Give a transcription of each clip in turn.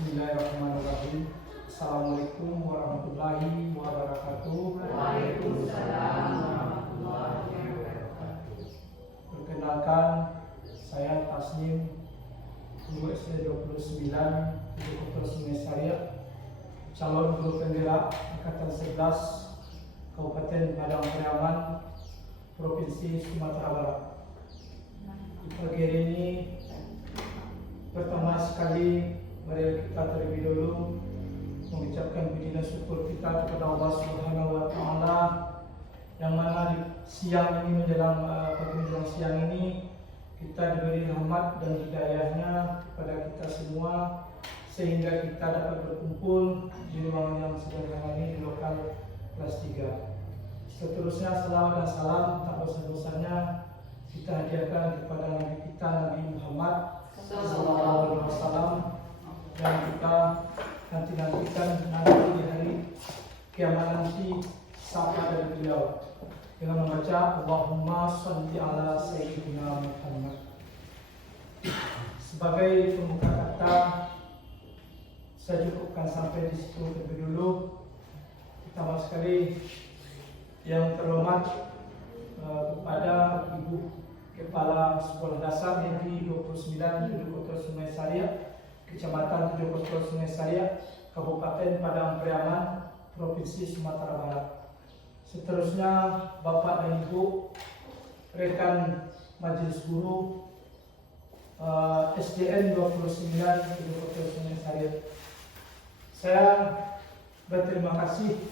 Bismillahirrahmanirrahim. Assalamualaikum warahmatullahi wabarakatuh. Waalaikumsalam warahmatullahi wabarakatuh. Perkenalkan, saya Tasnim, guru SD 29 di Kota Sungai Sariak, calon guru penggerak Angkatan 11 Kabupaten Padang Pariaman, Provinsi Sumatera Barat. Di pagi hari ini, pertama sekali mari kita terlebih dulu mengucapkan puji dan syukur kita kepada Allah Subhanahu wa Ta'ala, yang mana di siang ini menjelang siang ini kita diberi rahmat dan hidayahnya kepada kita semua, sehingga kita dapat berkumpul di ruangan yang sederhana ini di lokal kelas 3. Seterusnya salawat dan salam tak bosan-bosannya kita hadiahkan kepada Nabi kita, Nabi Muhammad sallallahu alaihi wasallam, dan kita nantikan nanti di hari kiamat nanti sapa dari beliau dengan membaca Allahumma sholli ala sayyidina Muhammad. Sebagai pembuka kata, saya cukupkan sampai di situ terlebih dulu. Pertama sekali yang terhormat kepada Ibu Kepala Sekolah Dasar Negeri 29 Kota Sungai Sariak, Kecamatan Kota Sungai Sariak, Kabupaten Padang Pariaman, Provinsi Sumatera Barat. Seterusnya Bapak dan Ibu rekan Majelis Guru SDN 29 Kota Sungai Sariak. Saya berterima kasih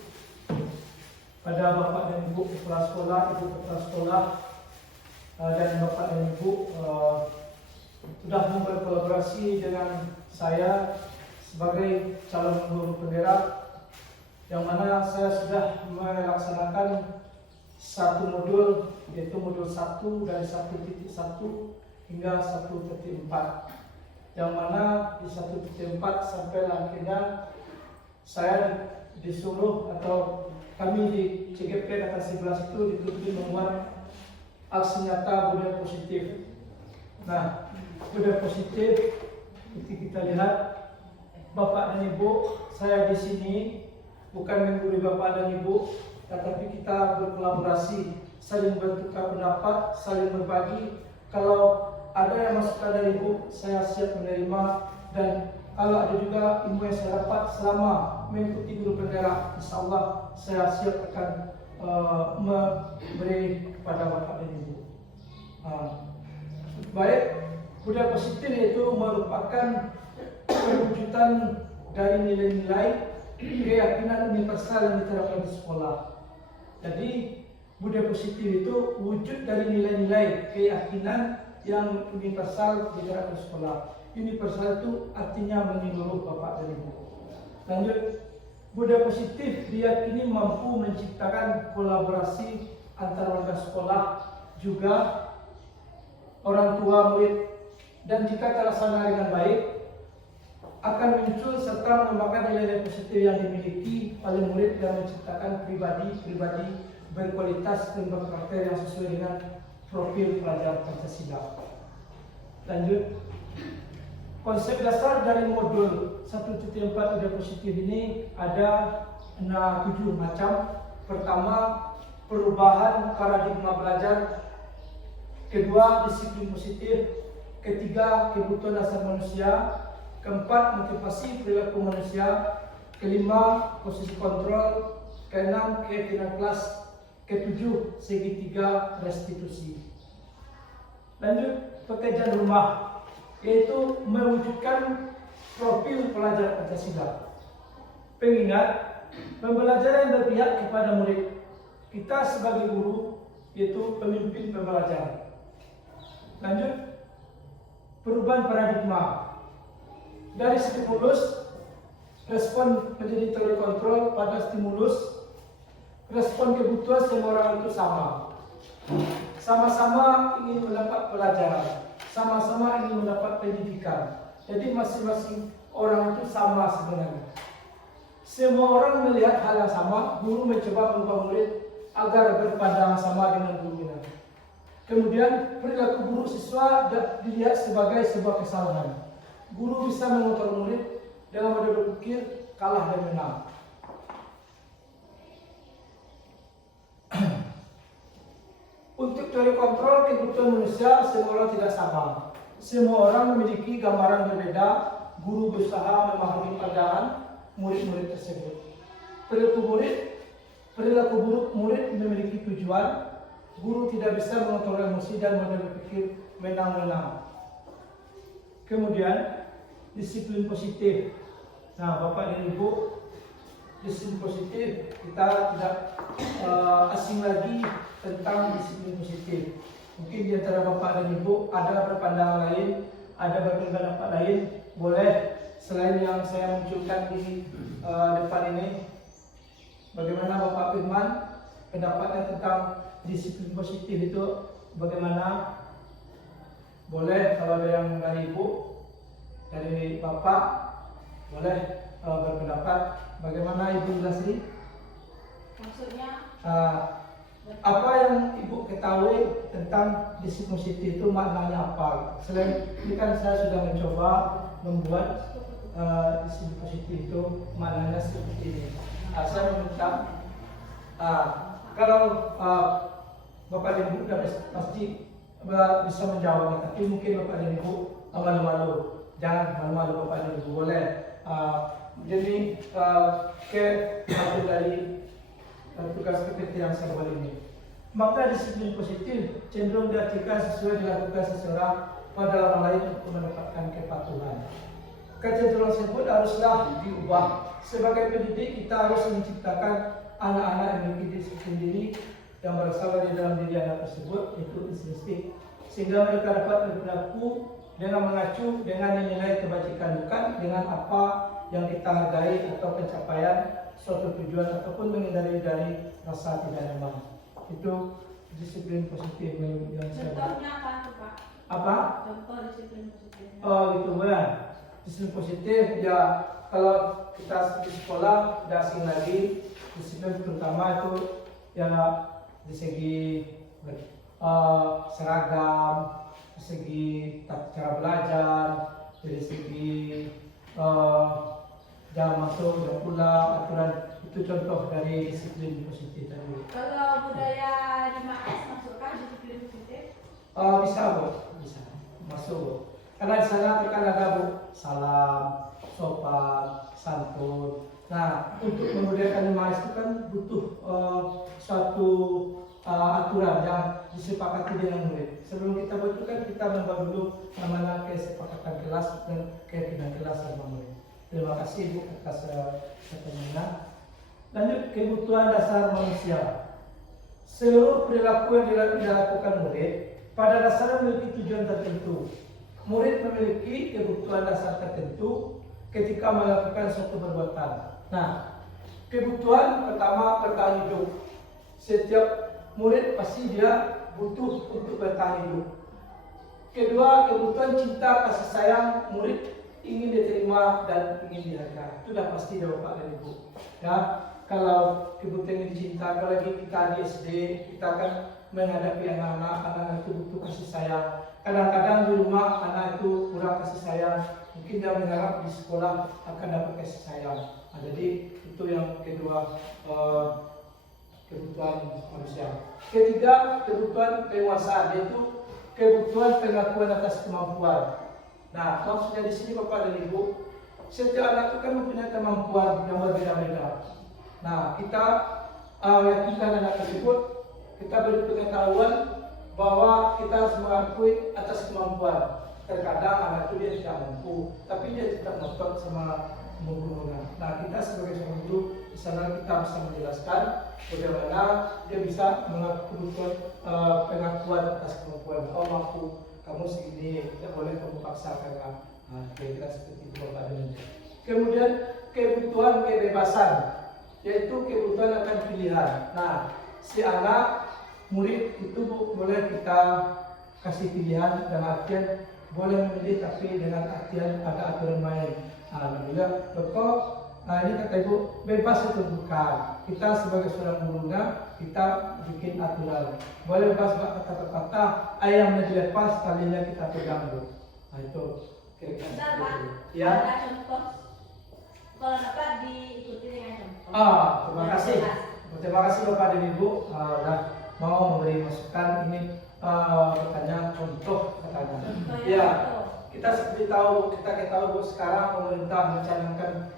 pada Bapak dan Ibu Kepala Sekolah, Ibu Kepala Sekolah, dan Bapak dan Ibu sudah berkolaborasi dengan saya sebagai calon guru penggerak, yang mana saya sudah melaksanakan satu modul, yaitu modul 1 dari 1.1 hingga 1.4, yang mana di 1.4 sampai akhirnya saya disuruh atau kami di CGP Angkatan 11 itu dituntut membuat aksi nyata budaya positif. Nah, budaya positif itu kita lihat, Bapak dan Ibu, saya di sini bukan menggurui Bapak dan Ibu, tetapi kita berkolaborasi, saling bertukar pendapat, saling berbagi. Kalau ada yang masukan dari Ibu, saya siap menerima, dan kalau ada juga ilmu yang saya dapat selama mengikuti guru penggerak, insya Allah saya siap akan memberi kepada Bapak dan Ibu. Baik, budaya positif itu merupakan perwujudan dari nilai-nilai keyakinan universal yang diterapkan di sekolah. Jadi budaya positif itu wujud dari nilai-nilai keyakinan yang universal diterapkan di sekolah. Universal itu artinya menyeluruh Bapak dan Ibu. Lanjut, budaya positif diyakini mampu menciptakan kolaborasi antara warga sekolah, juga orang tua murid, dan jika terlaksana dengan baik akan muncul serta mengembangkan nilai-nilai positif yang dimiliki oleh murid dan menciptakan pribadi berkualitas dan berkarakter yang sesuai dengan profil pelajar Pancasila. Lanjut, konsep dasar dari modul 1.4 budaya positif ini ada 7 macam. Pertama, perubahan paradigma belajar. Kedua, disiplin positif. Ketiga, kebutuhan dasar manusia. Keempat, motivasi perilaku manusia. Kelima, posisi kontrol. Keenam, keyakinan kelas. Ketujuh, segitiga restitusi. Lanjut, pekerjaan rumah, yaitu mewujudkan profil pelajar Pancasila. Pengingat, pembelajaran berpihak kepada murid. Kita sebagai guru, yaitu pemimpin pembelajaran. Lanjut, perubahan paradigma. Dari stimulus, respon menjadi terkontrol pada stimulus. Respon kebutuhan semua orang itu sama. Sama-sama ingin mendapat pelajaran, sama-sama ingin mendapat pendidikan. Jadi masing-masing orang itu sama sebenarnya. Semua orang melihat hal yang sama. Guru mencoba mengubah murid agar berpandangan sama dengan gurunya. Kemudian perilaku buruk siswa dilihat sebagai sebuah kesalahan. Guru bisa mengontrol murid dengan model berpikir kalah dan menang. Untuk teori kontrol kebutuhan manusia, semua orang tidak sama. Semua orang memiliki gambaran berbeda. Guru berusaha memahami pandangan murid-murid tersebut. Perilaku buruk murid memiliki tujuan. Guru tidak bisa mengontrol emosi dan model berpikir menang-menang. Kemudian disiplin positif. Nah, Bapak dan Ibu, disiplin positif kita tidak asing lagi tentang disiplin positif. Mungkin di antara Bapak dan Ibu ada berpandangan lain, ada berpendapat lain. Boleh selain yang saya munculkan di depan ini, bagaimana Bapak Firman pendapatnya tentang disiplin positif itu bagaimana? Boleh kalau ada yang dari Ibu, dari Bapak, boleh berpendapat. Bagaimana Ibu Lasri? Maksudnya? Apa yang Ibu ketahui tentang disiplin positif itu maknanya apa? Selain ini kan saya sudah mencoba membuat disiplin positif itu maknanya seperti ini. Saya meminta kalau Bapak dan Ibu pasti bisa menjawabnya, tapi mungkin Bapak dan Ibu malu-malu. Jangan malu-malu Bapak dan Ibu, boleh. Jadi satu dari tugas seperti yang saya buat ini. Maka disiplin positif cenderung diartikan sesuai dilakukan seseorang pada orang lain untuk mendapatkan kepatuhan. Kecenderungan tersebut haruslah diubah. Sebagai pendidik kita harus menciptakan anak-anak yang memiliki disiplin diri yang berasal dari dalam diri anak tersebut, yaitu insting, sehingga mereka dapat berperilaku dengan mengacu dengan nilai kebajikan, bukan dengan apa yang kita hargai atau pencapaian suatu tujuan ataupun menghindari dari rasa tidak nyaman. Itu disiplin positif yang saya. Contohnya apa tuh Pak? Apa? Contoh disiplin positif. Oh gitu ya. Disiplin positif ya kalau kita di sekolah tidak asing lagi. Disiplin terutama itu ya di segi seragam, di segi cara belajar, dari segi jam masuk, jam pulang, aturan. Itu contoh dari disiplin positif tadi. Kalau budaya 5S masukkan disiplin positif? Bisa Bu, bisa masuk Bu. Karena di sana kan ada Bu, salam, sopan, santun. Nah, untuk memudahkan 5S itu kan butuh suatu aturan yang disepakati dengan murid. Sebelum kita buat itu kan kita membuat dulu namanya kesepakatan kelas dan keyakinan kelas sama murid. Terima kasih Bu atas pertanyaannya. Lanjut, kebutuhan dasar manusia. Seluruh perilaku yang dilakukan murid pada dasarnya memiliki tujuan tertentu. Murid memiliki kebutuhan dasar tertentu ketika melakukan suatu perbuatan. Nah, kebutuhan pertama bertahan hidup. Setiap murid pasti dia butuh untuk bertahan hidup. Kedua, kebutuhan cinta kasih sayang murid ingin diterima dan ingin dihargai. Itu sudah pasti dari Bapak dan Ibu. Ya, kalau kebutuhan cinta, apalagi kita di SD, kita kan menghadapi anak-anak itu butuh kasih sayang. Kadang-kadang di rumah anak itu kurang kasih sayang, mungkin dia mengharap di sekolah akan dapat kasih sayang. Nah, jadi itu yang kedua kebutuhan manusia. Ketiga, kebutuhan penguasaan, yaitu kebutuhan pengakuan atas kemampuan. Nah, maksudnya di sini Bapak dan Ibu, setiap anak itu kan mempunyai kemampuan yang berbeda-beda. Nah, kita yakinkan anak tersebut, kita beri pengetahuan bahwa kita harus mengakui atas kemampuan. Terkadang anak itu dia tidak mampu, tapi dia tidak ngotot sama gurunya. Nah, kita sebagai seorang guru di sana kita bisa menjelaskan bagaimana dia bisa mengaku pengakuan atas kemampuan. Oh mampu, kamu segini, tidak boleh kamu paksakan. Nah, kira-kira seperti itu Bapak dan Ibu. Kemudian kebutuhan kebebasan, yaitu kebutuhan akan pilihan. Nah, si anak murid itu boleh kita kasih pilihan dengan artian boleh memilih, tapi dengan artian ada aturan main. Nah, juga betul. Nah, ini kata Ibu bebas itu bukan. Kita sebagai seorang gurunya kita bikin aturan. Boleh bebas kata-kata, ayamnya dilepas, talinya kita pegang. Nah, itu kira-kira. Pak, Ya. ada contoh Kalau dapat diikuti dengan contoh. Terima kasih. Terima kasih Bapak dan Ibu sudah mau memberi masukan. Ini katanya contoh katanya. Ya, kita seperti tahu, kita ketahui sekarang pemerintah mencanangkan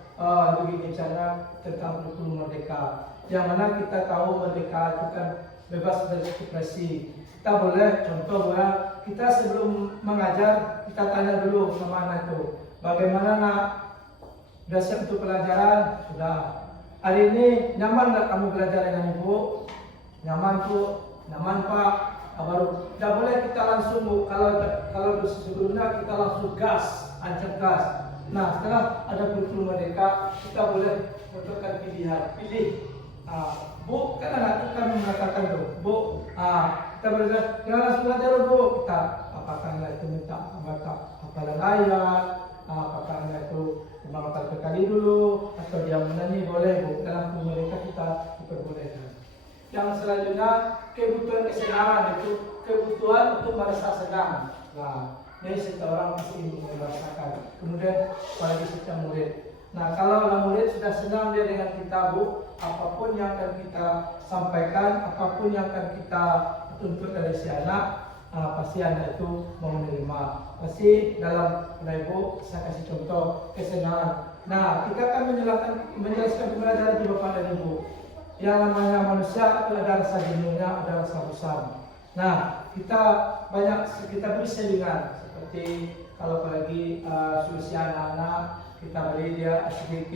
begini cara tentang kurikulum merdeka. Yang mana kita tahu merdeka itu kan bebas dari ekspresi. Kita boleh contoh bahwa kita sebelum mengajar kita tanya dulu sama anak itu, bagaimana nak, sudah siap untuk pelajaran? Sudah. Hari ini nyaman nggak kamu belajar dengan ibu? Nyaman tuh, nyaman Pak. Baru tidak boleh kita langsung kalau sebelumnya kita langsung gas, ancam gas. Nah setelah ada kurikulum merdeka kita boleh menentukan pilihan, pilih. Bu, kan anak itu kan mengatakan tuh, Bu, kita belajar, jangan langsung belajar Bu. Kita apakah anak itu minta baca hafalan ayat, apakah anak itu menghafal berkali dulu, atau dia menyanyi boleh Bu. Dalam kurikulum merdeka kita diperbolehkan. Yang selanjutnya kebutuhan kesenangan, itu kebutuhan untuk merasa senang. Nah, ini setiap orang pasti ingin merasakan. Kemudian apalagi setiap murid. Nah, kalau murid sudah senang dia dengan kita Bu, apapun yang akan kita sampaikan, apapun yang akan kita tuntut dari si anak, pasti anak itu mau menerima. Pasti dalam Ibu saya kasih contoh kesenangan. Nah, kita akan menjelaskan kebenaran di Bapak dan Ibu. Yang namanya manusia itu ada rasa jenuhnya, ada rasa bosan. Nah, kita beri selingan seperti kalau apalagi usia anak-anak kita beri dia SBK,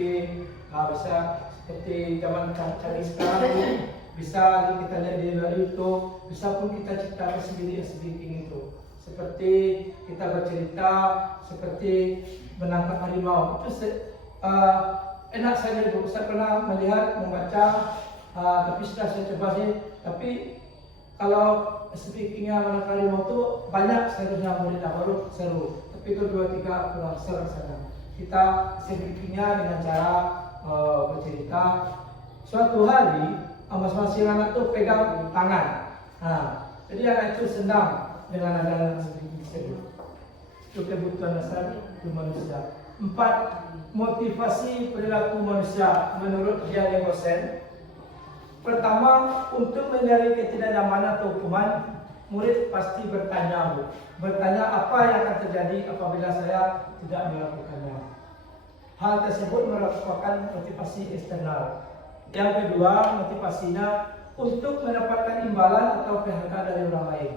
bisa seperti zaman canggih sekarang bisa kita lihat di YouTube, bisa pun kita ciptakan sendiri SBK itu. Seperti kita bercerita, seperti menangkap harimau itu enak saja Bu. Saya pernah melihat membaca. Tapi sudah saya coba sih, tapi kalau speakingnya menangkap harimau itu banyak seharusnya muridnya baru seru, tapi itu 2-3 kurang seru sana. Kita speakingnya dengan cara bercerita. Suatu hari masing-masing anak itu pegang tangan, jadi anak itu senang dengan ada speaking tersebut. Itu kebutuhan dasar manusia. 4. Motivasi perilaku manusia menurut Dian Egosen. Pertama, untuk menghindari ketidaknyamanan atau hukuman, murid pasti bertanya apa yang akan terjadi apabila saya tidak melakukannya. Hal tersebut merupakan motivasi eksternal. Yang kedua, motivasinya untuk mendapatkan imbalan atau penghargaan dari orang lain.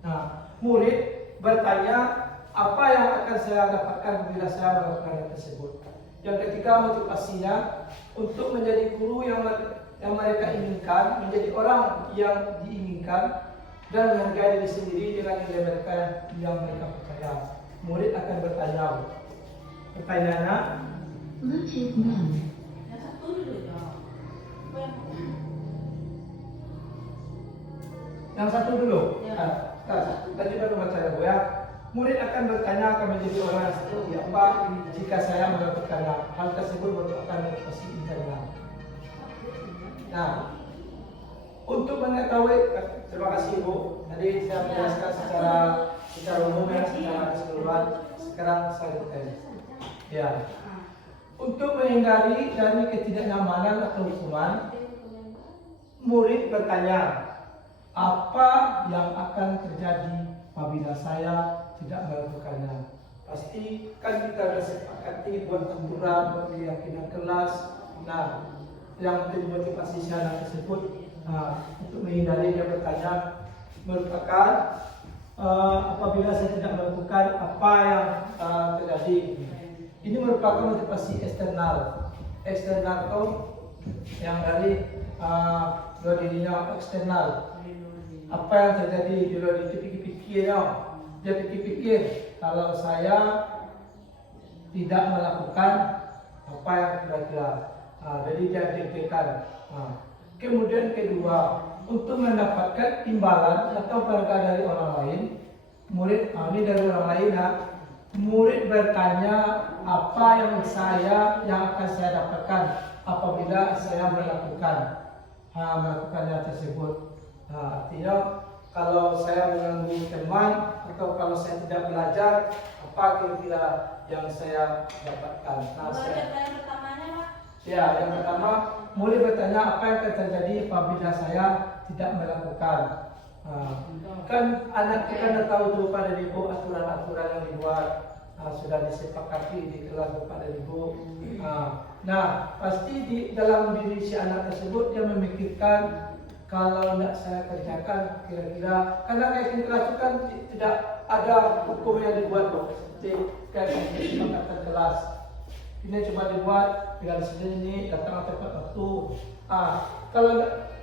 Nah, murid bertanya apa yang akan saya dapatkan bila saya melakukan hal tersebut. Yang ketiga, motivasinya untuk menjadi guru yang mereka inginkan, menjadi orang yang diinginkan, dan menghargai diri sendiri dengan nilai mereka yang mereka percaya. Murid akan bertanya. Pertanyaannya, Yang satu dulu ya. yang satu dulu. Ya. Tadi baru baca ya. Murid akan bertanya akan menjadi orang yang seperti apa jika saya melakukannya. Hal tersebut merupakan motivasi internal. Nah, untuk mengetahui, terima kasih Bu. Tadi saya menjelaskan secara umum ya, secara keseluruhan. Sekarang saya bertanya. Ya, untuk menghindari dari ketidaknyamanan atau hukuman, murid bertanya, apa yang akan terjadi apabila saya tidak melakukannya? Pasti kan kita sudah sepakati buat aturan, buat keyakinan kelas. Nah, yang menjadi motivasi saya tersebut untuk menghindari dia bertanya merupakan apabila saya tidak melakukan apa yang terjadi. Ini merupakan motivasi eksternal. Eksternal itu yang dari dirinya eksternal. Apa yang terjadi di luar itu pikir-pikirnya. Dia pikir-pikir kalau saya tidak melakukan apa yang kira-kira. Jadi dia deg-degan. Kemudian kedua, untuk mendapatkan imbalan atau penghargaan dari orang lain, murid ini dari orang lain, murid bertanya apa yang akan saya dapatkan apabila saya melakukannya tersebut. Artinya kalau saya mengganggu teman atau kalau saya tidak belajar, apa kira-kira yang saya dapatkan? Nah, Yang pertamanya, Pak. ya, yang pertama mulai bertanya apa yang akan terjadi apabila saya tidak melakukan. Kan anak kita tahu tuh pada ibu aturan-aturan yang dibuat sudah disepakati di kelas pada ibu. Nah, pasti di dalam diri si anak tersebut dia memikirkan kalau tidak saya kerjakan kira-kira, karena kayak kelas itu kan tidak ada hukum yang dibuat loh, seperti kayak kesepakatan kelas. Ini coba dibuat dengan sini datang tepat waktu. Kalau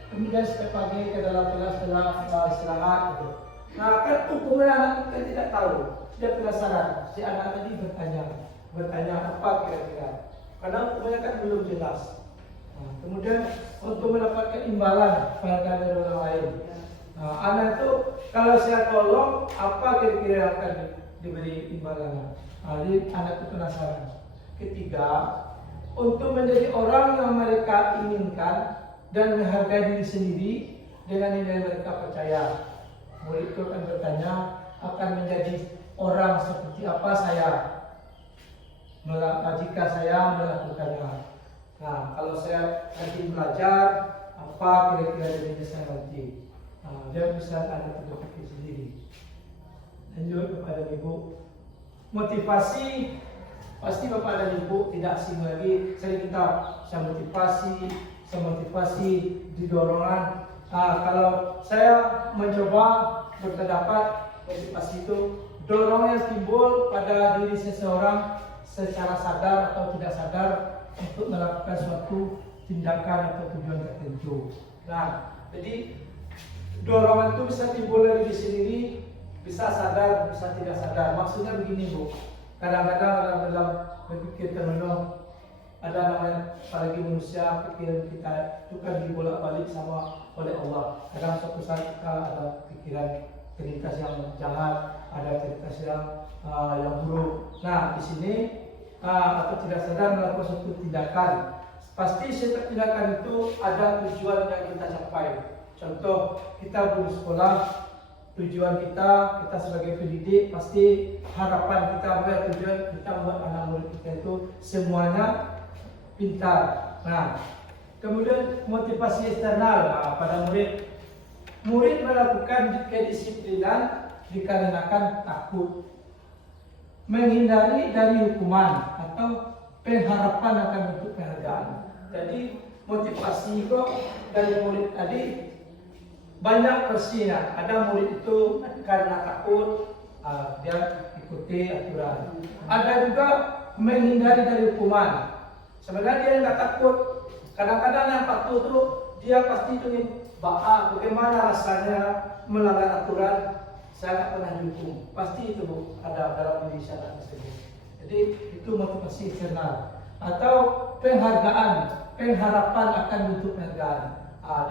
kemudian setiap pagi ke dalam kelas setelah istirahat gitu. Nah, kan hukumnya anak kita tidak tahu. Dia penasaran. Si anak tadi bertanya apa kira-kira. Karena hukumnya kan belum jelas. Kemudian untuk mendapatkan imbalan pada dari orang lain. Anak itu kalau saya tolong apa kira-kira yang akan diberi imbalan. Jadi anak itu penasaran. Ketiga, untuk menjadi orang yang mereka inginkan dan menghargai diri sendiri dengan nilai mereka percaya. Murid itu akan bertanya, akan menjadi orang seperti apa saya jika saya melakukannya. Nah, kalau saya nanti belajar, apa kira-kira dirinya saya nanti? Dia bisa ada berpikir sendiri. Lanjut kepada ibu, motivasi. Pasti bapak dan ibu tidak asing lagi. Saya motivasi di dorongan. Kalau saya mencoba berpendapat motivasi itu dorongan yang timbul pada diri seseorang secara sadar atau tidak sadar untuk melakukan suatu tindakan atau tujuan tertentu. Nah, jadi dorongan itu bisa timbul dari diri sendiri, bisa sadar, bisa tidak sadar. Maksudnya begini Bu, kadang-kadang dalam berpikir termenung ada namanya apalagi manusia pikiran kita itu kan dibolak-balik sama oleh Allah. Kadang suatu saat kita ada pikiran terlintas yang jahat, ada terlintas yang buruk. Nah, di sini atau tidak sadar melakukan suatu tindakan. Pasti setiap tindakan itu ada tujuan yang kita capai. Contoh, kita bersekolah, tujuan kita sebagai pendidik pasti harapan kita tujuan kita buat anak murid kita itu semuanya pintar. Nah, kemudian motivasi eksternal pada murid melakukan kedisiplinan dikarenakan takut, menghindari dari hukuman atau pengharapan akan bentuk penghargaan. Jadi motivasi kok dari murid tadi banyak versinya. Ada murid itu karena takut dia ikuti aturan. Ada juga menghindari dari hukuman. Sebenarnya dia nggak takut. Kadang-kadang yang takut itu dia pasti ingin bagaimana rasanya melanggar aturan. Saya nggak pernah dihukum. Pasti itu Bu, ada dalam diri saya tersebut. Jadi itu motivasi eksternal atau penghargaan, pengharapan akan bentuk penghargaan.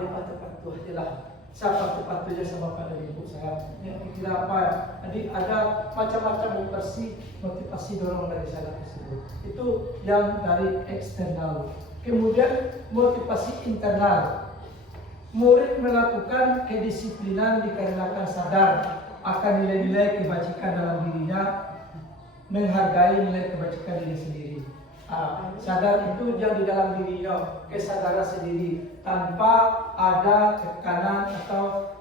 Dia patuh aja lah. Saya patuh sama Pak dan Ibu saya. Kira apa ya? Jadi ada macam-macam motivasi dorongan dari saya tersebut. Itu yang dari eksternal. Kemudian motivasi internal. Murid melakukan kedisiplinan dikarenakan sadar akan nilai-nilai kebajikan dalam dirinya, menghargai nilai kebajikan diri sendiri. Sadar itu yang di dalam dirinya, kesadaran sendiri tanpa ada tekanan atau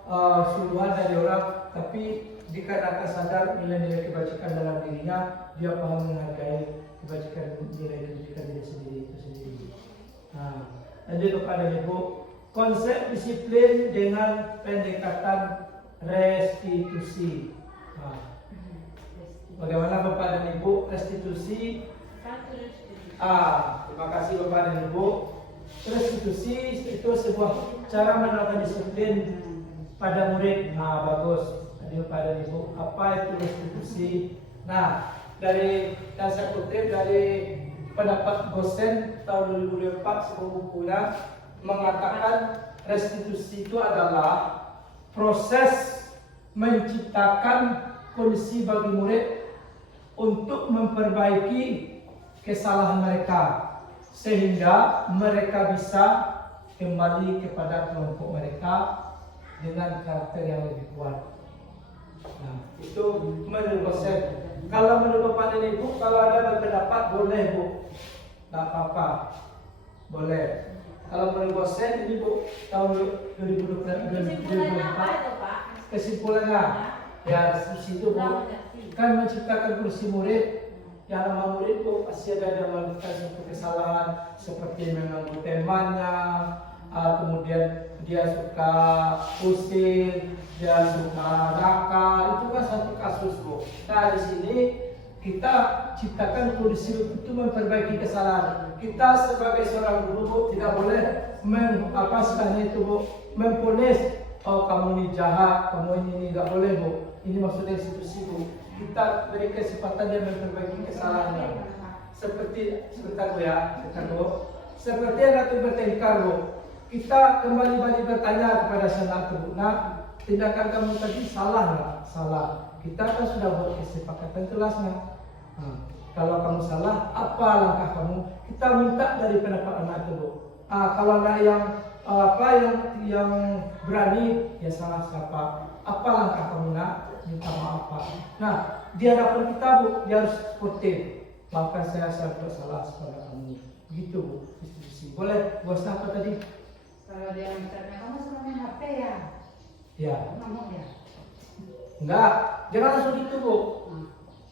suruhan dari orang, tapi dikarenakan sadar nilai-nilai kebajikan dalam dirinya, dia paham menghargai kebajikan nilai kebajikan diri sendiri itu sendiri. Lanjut kepada Ibu, konsep disiplin dengan pendekatan restitusi. Bagaimana Bapak dan Ibu restitusi? Terima kasih Bapak dan Ibu. Restitusi itu sebuah cara menerapkan disiplin pada murid. Bagus. Jadi Bapak dan Ibu, apa itu restitusi? Nah, dari yang saya kutip dari pendapat Gosen tahun 2004 sebuah bukunya mengatakan restitusi itu adalah proses menciptakan kondisi bagi murid untuk memperbaiki kesalahan mereka sehingga mereka bisa kembali kepada kelompok mereka dengan karakter yang lebih kuat. Nah, itu menurut dosen. Kalau menurut Bapak dan Ibu, kalau ada berpendapat boleh Bu, nggak apa-apa, boleh. Kalau menurut dosen ini Bu, tahun 2024. Kesimpulannya apa itu Pak? Kesimpulannya, ya di situ Bu, kan menciptakan kursi murid. Yang nama murid Bu pasti ada yang melakukan suatu kesalahan seperti mengganggu temannya, kemudian dia suka pusing, dia suka nakal, itu kan satu kasus Bu. Nah di sini kita ciptakan kursi itu memperbaiki kesalahan. Kita sebagai seorang guru Bu tidak boleh itu Bu, memponis, oh kamu ini jahat, kamu ini nggak boleh Bu. Ini maksudnya institusi Bu. Kita beri kesempatan dia memperbaiki kesalahannya. Seperti sebentar Bu ya, seperti anak itu bertengkar Bu. Kita kembali bertanya kepada sana Bu, nah tindakan kamu tadi salah nggak? Salah. Kita kan sudah buat kesepakatan jelasnya. Nah, kalau kamu salah, apa langkah kamu? Kita minta dari pendapat anak itu Bu. Kalau anak yang berani, ya salah siapa? Apa langkah kamu nak? Minta maaf Pak. Nah, di hadapan kita Bu, dia harus sportif. Maka saya salah kepada kamu. Begitu Bu, institusi. Boleh, bos apa tadi? Kalau dia misalnya kamu suka main HP ya? Ya. Ngomong ya? Enggak, jangan langsung gitu Bu.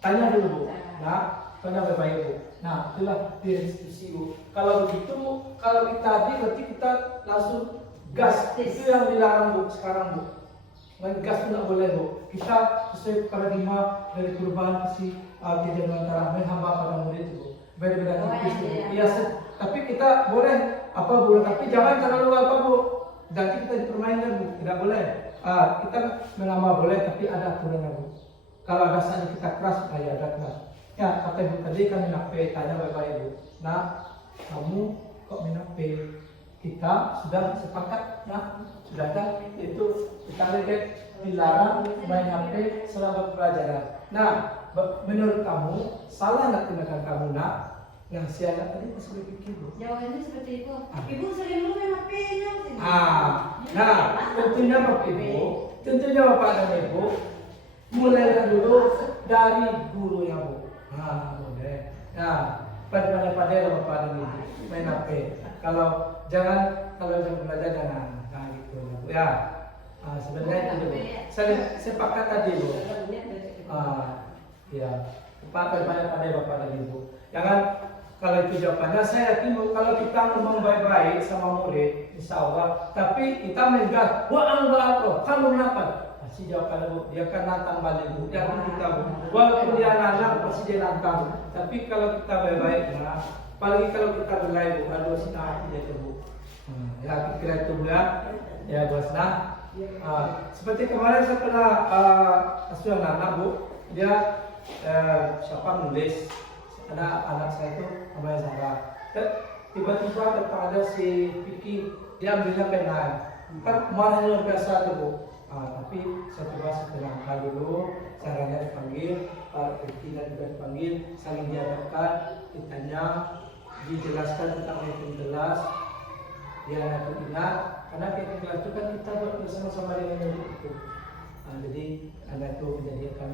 Tanya dulu Bu. Nah, tanya baik-baik Bu. Nah, itulah di institusi Bu. Kalau begitu Bu, kalau kita tadi berarti kita langsung gas. Itu yang dilarang Bu sekarang Bu. Gas itu nggak boleh Bu. Kita sesuai paradigma dari perubahan kasih tidak antara hamba pada murid Bu. Beda-beda tipis Bu. Iya, tapi kita boleh apa Bu, tapi jangan terlalu apa Bu. Nanti kita dipermainkan Bu, tidak boleh. Kita menambah boleh, tapi ada aturannya Bu. Kalau ada saatnya kita keras, ya ada keras. Ya, kata Ibu tadi kami nape, tanya baik-baik Bu. Nah, kamu kok menape? Kita sudah sepakat, nah, sudah kan? Itu kita lihat dilarang main HP selama pelajaran. Nah, menurut kamu salah nggak tindakan kamu nak? Yang si anak tadi masih berpikir Bu. Jawabannya seperti itu. Ibu sering dulu main HP-nya. Nah, tentunya Bapak Ibu, tentunya Bapak dan Ibu, mulai dulu dari gurunya Bu. Boleh. Nah, pada Bapak dan Ibu main HP. Kalau jangan belajar jangan. Nah gitu Bu ya. Sebenarnya itu saya sepakat tadi Bu. Ya. Pada Bapak dan Ibu. Jangan kalau itu jawabannya, saya yakin Bu, kalau kita ngomong baik-baik sama murid, insya Allah, tapi kita menegas, wah kamu kenapa? Pasti jawabannya Bu, dia akan nantang balik Bu, jangan kita Bu. Walaupun dia nantang, pasti dia nantang. Tapi kalau kita baik-baik, nah, apalagi kalau kita berlai Bu, aduh sih hati dia Bu. Ya kira itu Bu ya bos. Nah, seperti kemarin saya pernah asuhan anak Bu, dia siapa nulis. Ada anak saya itu namanya Sarah. Tiba-tiba ada si Vicky, dia ambilnya pena. Kan kemarin luar biasa tuh Bu. Tapi saya coba setenangkan dulu, caranya dipanggil, Vicky dan juga dipanggil, saling dihadapkan, ditanya, dijelaskan tentang itu jelas. Dia anak ingat, karena kita kelas itu kan kita buat bersama-sama dengan murid itu. Jadi anak itu menjadikan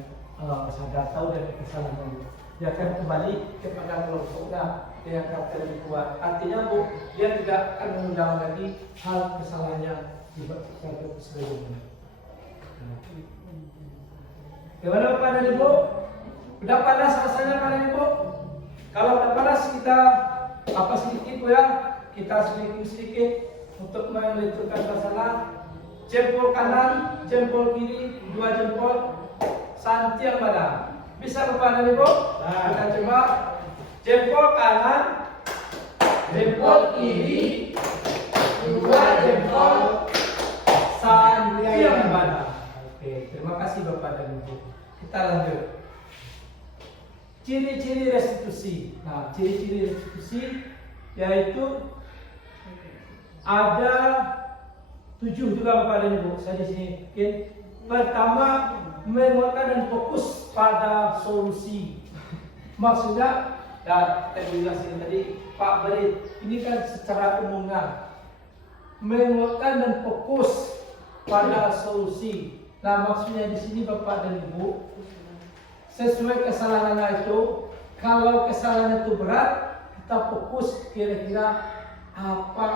sadar tahu dari kesalahan itu. Dia akan kembali kepada kelompoknya dengan karakter lebih kuat. Artinya Bu, dia tidak akan mengulang lagi hal kesalahan yang dibuat sebelumnya. Gimana Bapak dan Ibu? Udah panas rasanya Pak dan Ibu? Kalau udah panas kita apa sedikit Bu ya? Kita sedikit untuk menentukan suasana. Jempol kanan, jempol kiri, 2 jempol, santiang badan. Bisa Bapak dan Ibu? Nah, kita coba jempol kanan, jempol kiri, 2 jempol, santiang badan. Oke, terima kasih Bapak dan Ibu. Kita lanjut. Ciri-ciri restitusi. Nah, ciri-ciri restitusi yaitu ada 7 juga Bapak dan Ibu. Saya di sini bikin. Pertama, menguatkan dan fokus pada solusi. Maksudnya, ya saya jelasin tadi Pak Berit, ini kan secara umumnya menguatkan dan fokus pada solusi. Nah, maksudnya di sini Bapak dan Ibu, sesuai kesalahan anak itu, kalau kesalahan itu berat, kita fokus kira-kira apa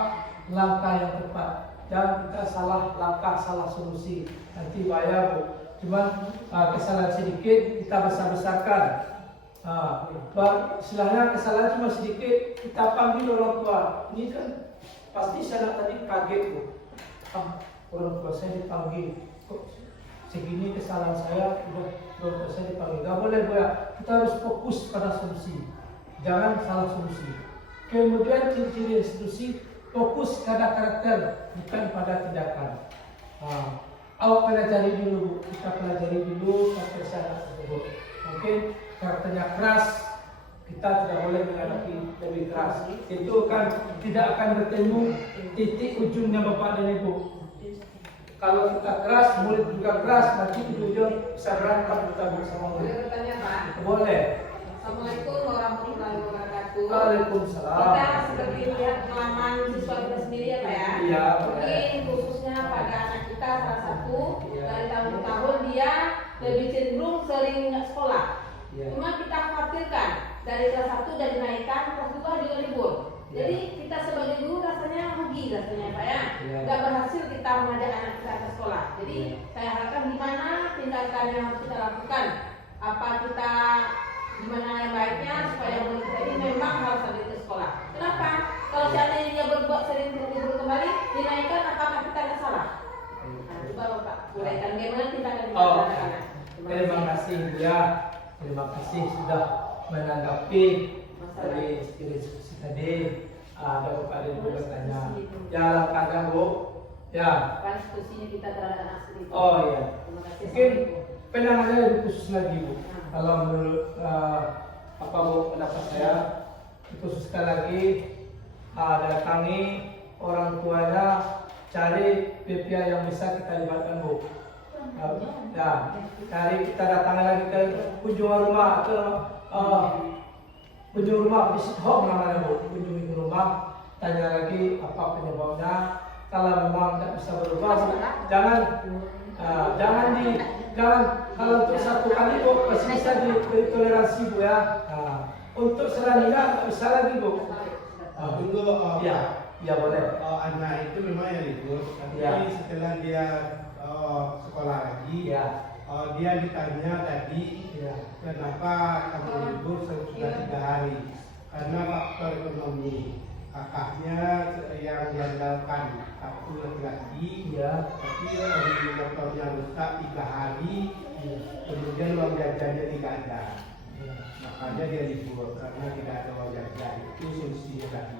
langkah yang tepat. Jangan kita salah langkah, salah solusi, nanti bahaya Bu. Cuman kesalahan sedikit kita besar-besarkan. Istilahnya kesalahan cuma sedikit, kita panggil orang tua. Ini kan pasti saya tadi kaget Bu. Orang tua saya dipanggil, kok segini kesalahan saya, orang tua saya dipanggil. Gak boleh Bu ya, kita harus fokus pada solusi, jangan salah solusi. Kemudian ciri-ciri institusi, fokus pada karakter, bukan pada tindakan. Awak pelajari dulu, kita pelajari dulu karakter saya tersebut. Mungkin karakternya keras, kita tidak boleh menghadapi lebih keras. Itu kan tidak akan bertemu titik ujungnya Bapak dan Ibu. Kalau kita keras, murid juga keras, nanti ujung bisa berantem kita bersama murid. Boleh bertanya Pak? Boleh. Assalamualaikum warahmatullahi wabarakatuh. Waalaikumsalam. Kita seperti lihat pengalaman siswa kita sendiri ya Pak ya. Iya. Mungkin khususnya pada anak kita salah satu dari tahun ke tahun dia lebih cenderung sering nggak sekolah. Iya. Cuma kita khawatirkan dari kelas 1 dan dinaikkan kelas 2 juga libur. Jadi kita sebagai guru rasanya rugi rasanya Pak ya. Iya. Nggak berhasil kita mengajak anak kita ke sekolah. Jadi Iya. saya harapkan gimana tindakan yang harus kita lakukan. Apa kita gimana yang baiknya supaya murid kita ini memang harus hadir ke sekolah. Kenapa? Kalau seandainya dia berbuat sering libur kembali, dinaikkan apakah kita nggak salah? Nah, coba Bapak uraikan bagaimana tindakan kita anak-anak. Terima kasih ya. Terima kasih sudah menanggapi dari diskusi tadi. Ada Bapak dan Ibu bertanya. Ya langkahnya Bu. Ya. Kan diskusinya kita terhadap anak sendiri. Oh iya. Terima kasih. Mungkin penanganannya lebih khusus lagi Bu. Kalau menurut apa Bu pendapat saya, dikhususkan lagi datangi orang tuanya, cari PPA yang bisa kita libatkan Bu. Ya, cari kita datang lagi ke kunjungan rumah ke kunjung rumah, visit home namanya Bu. Kunjungi rumah, tanya lagi apa penyebabnya. Kalau memang tidak bisa berubah, jangan kalau untuk satu kali Bu masih bisa ditoleransi Bu ya. Untuk selanjutnya nggak bisa lagi Bu. Untuk Ya boleh. anak itu memang yang libur, tapi Ya. setelah dia sekolah lagi, Ya. dia ditanya tadi Ya. kenapa kamu libur sudah 3 hari? Karena faktor ekonomi. Kakaknya yang diandalkan satu laki-laki, Ya. tapi motornya rusak 3 hari, kemudian uang jajannya tidak ada. Makanya dia libur karena tidak ada uang jajan. Itu solusinya tadi.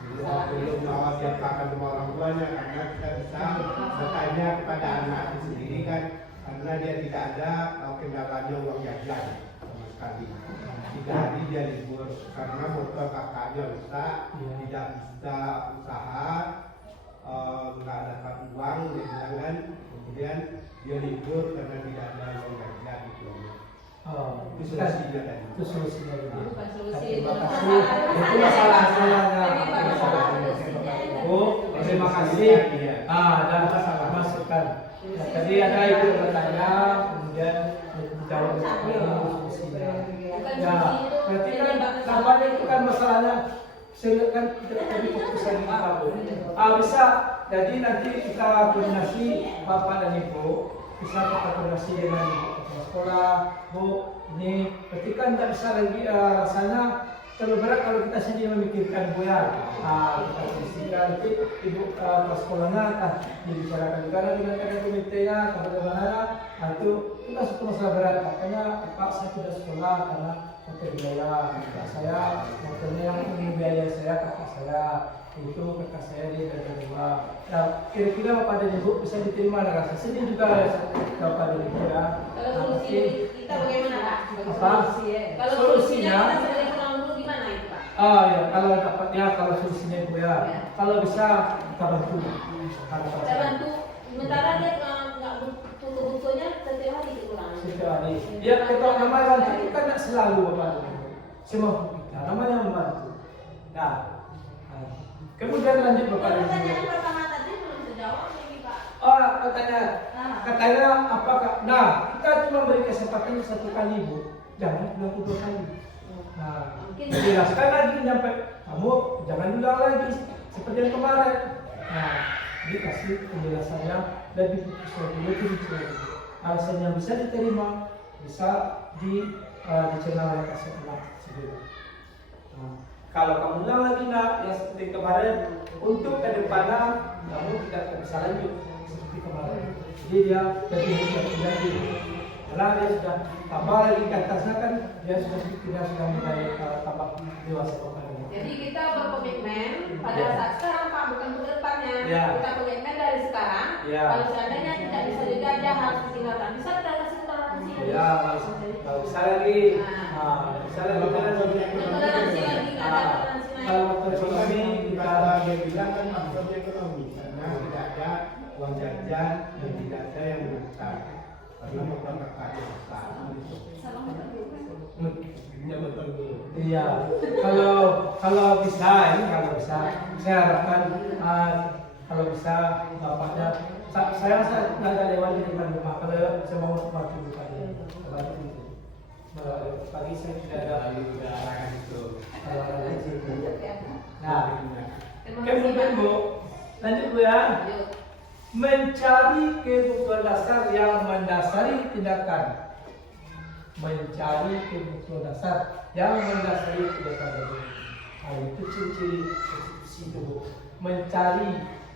Belum mau diapakan sama orang tuanya karena kita bisa bertanya kepada anak itu sendiri kan, karena dia tidak ada kendalanya uang jajan sama sekali. 3 hari dia libur karena motor kakaknya rusak, tidak bisa usaha, nggak dapat uang, dia bilang kan. Kemudian dia libur karena tidak ada uang jajan gitu. Itu solusinya tadi. Itu solusinya Bu. Bukan solusi. Terima kasih. Itu masalah saya. Bu, terima kasih. Dan masukan. Nah, tadi ada ibu bertanya, kemudian menjawab solusinya. Ya, berarti kan tampaknya itu kan masalahnya. Saya kan tadi fokusan kita Bu. Bisa. Jadi nanti kita koordinasi Bapak dan Ibu, bisa kita koordinasi dengan kepala sekolah, Bu. Ini berarti kan tidak bisa lagi rasanya terlalu berat kalau kita sendiri memikirkan Bu ya. Kita diskusikan nanti Ibu kepala sekolahnya dibicarakan juga dengan komitenya, bagaimana. Itu satu masalah berat. Makanya Pak saya tidak sekolah karena faktor biaya. Kakak saya motornya yang membiayai saya kakak saya. Itu kakak saya di rumah. Nah, kira-kira Bapak dan Ibu bisa diterima dengan rasa sedih juga ya Bapak dan Ibu ya. Kalau solusi kita bagaimana Pak? Apa? Kalau Solusinya? kita sebagai penanggung dulu gimana itu Pak? Ya kalau dapatnya kalau solusinya Ibu ya. Kalau bisa kita bantu. Kita bantu. Sementara dia nggak butuh-butuhnya setiap hari dikurangi. Setiap hari. Ya kalau namanya bantu itu kan tidak selalu Bapak dan Ibu. Semua kita namanya membantu. Nah, kemudian lanjut Bapak dan Ibu. Pertanyaan pertama tadi belum terjawab ini Pak. Katanya apakah? Nah, kita cuma beri kesempatan 1 kali Bu, jangan ulang 2 kali. Nah, jelaskan lagi sampai kamu jangan ulang lagi seperti yang kemarin. Nah, dikasih penjelasannya lebih fokus lagi, lebih detail lagi. Alasan yang bisa diterima bisa dicerna oleh kasih anak sendiri. Nah, kalau kamu ulang lagi nak yang seperti kemarin, untuk ke depannya kamu tidak akan bisa lanjut seperti kemarin. Jadi dia lebih hati-hati lagi. Karena dia sudah tambah lagi ke atasnya kan dia sudah mulai tambah dewasa kemarin. Jadi kita berkomitmen pada Ya. saat sekarang Pak, bukan ke depannya. Ya. Kita komitmen dari sekarang. Ya. Kalau seandainya tidak bisa juga dia harus ditinggalkan. Bisa kita kasih toleransi lagi. Ya, nggak bisa lagi. Nah, bisa lagi karena Toleransi lagi, nggak ada toleransi lagi. kalau waktu ekonomi kita Kalau dia bilang kan maksudnya ekonomi karena tidak ada uang jajan dan tidak ada yang besar. Karena motor kakaknya besar. Ya betul dulu. iya, kalau bisa ini kalau bisa saya harapkan kalau bisa bapaknya saya nggak ada lewat di depan rumah kalau saya mau waktu buka waktu itu pagi saya tidak ada Udah arahan itu. nah Terima kasih, kemudian Pak. Bu lanjut Bu ya. Yuk. Mencari kebutuhan dasar yang mendasari tindakan. Mencari kebutuhan dasar yang mendasari tindakan. Nah, itu ciri-ciri prostitusi itu Bu.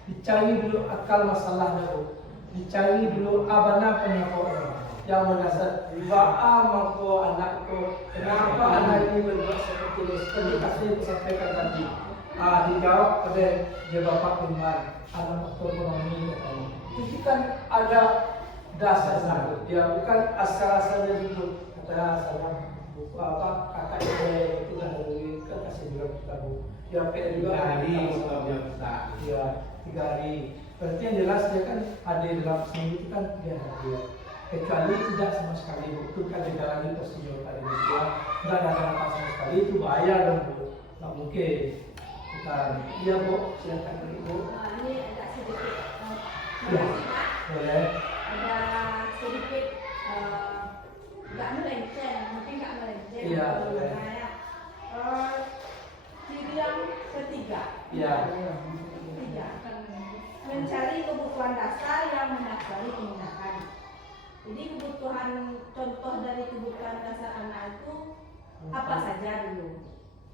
Dicari dulu akal masalahnya Bu. Dicari dulu abana penyebabnya yang mendasar. Mangko anakku, kenapa anak ini berbuat seperti ini? Seperti kasih disampaikan tadi. Dijawab oleh dia Bapak Firman, anak faktor ekonomi. Itu kan ada dasarnya, dia bukan asal-asalnya dulu. Kata asalnya buku apa kakak itu kan dari kan kasih juga kita Bu. Ya PR juga Hari motornya besar. ya 3 hari. Berarti yang jelas dia kan hadir dalam seminggu itu kan dia hadir. Kecuali tidak sama sekali Bu, itu kan tidak lagi tersenyum tadi dia nggak ada apa sama sekali itu bahaya dong Bu. Nggak mungkin. Iya Bu, silakan Bu. Ini agak sedikit Ya, Pak. boleh. Ada sedikit nggak melenceng, mungkin nggak melenceng. Iya, boleh. Ya. Ciri yang ketiga. Iya. Ketiga. Mencari kebutuhan dasar yang mendasari tindakan. Jadi kebutuhan contoh dari kebutuhan dasar anak itu apa saja dulu?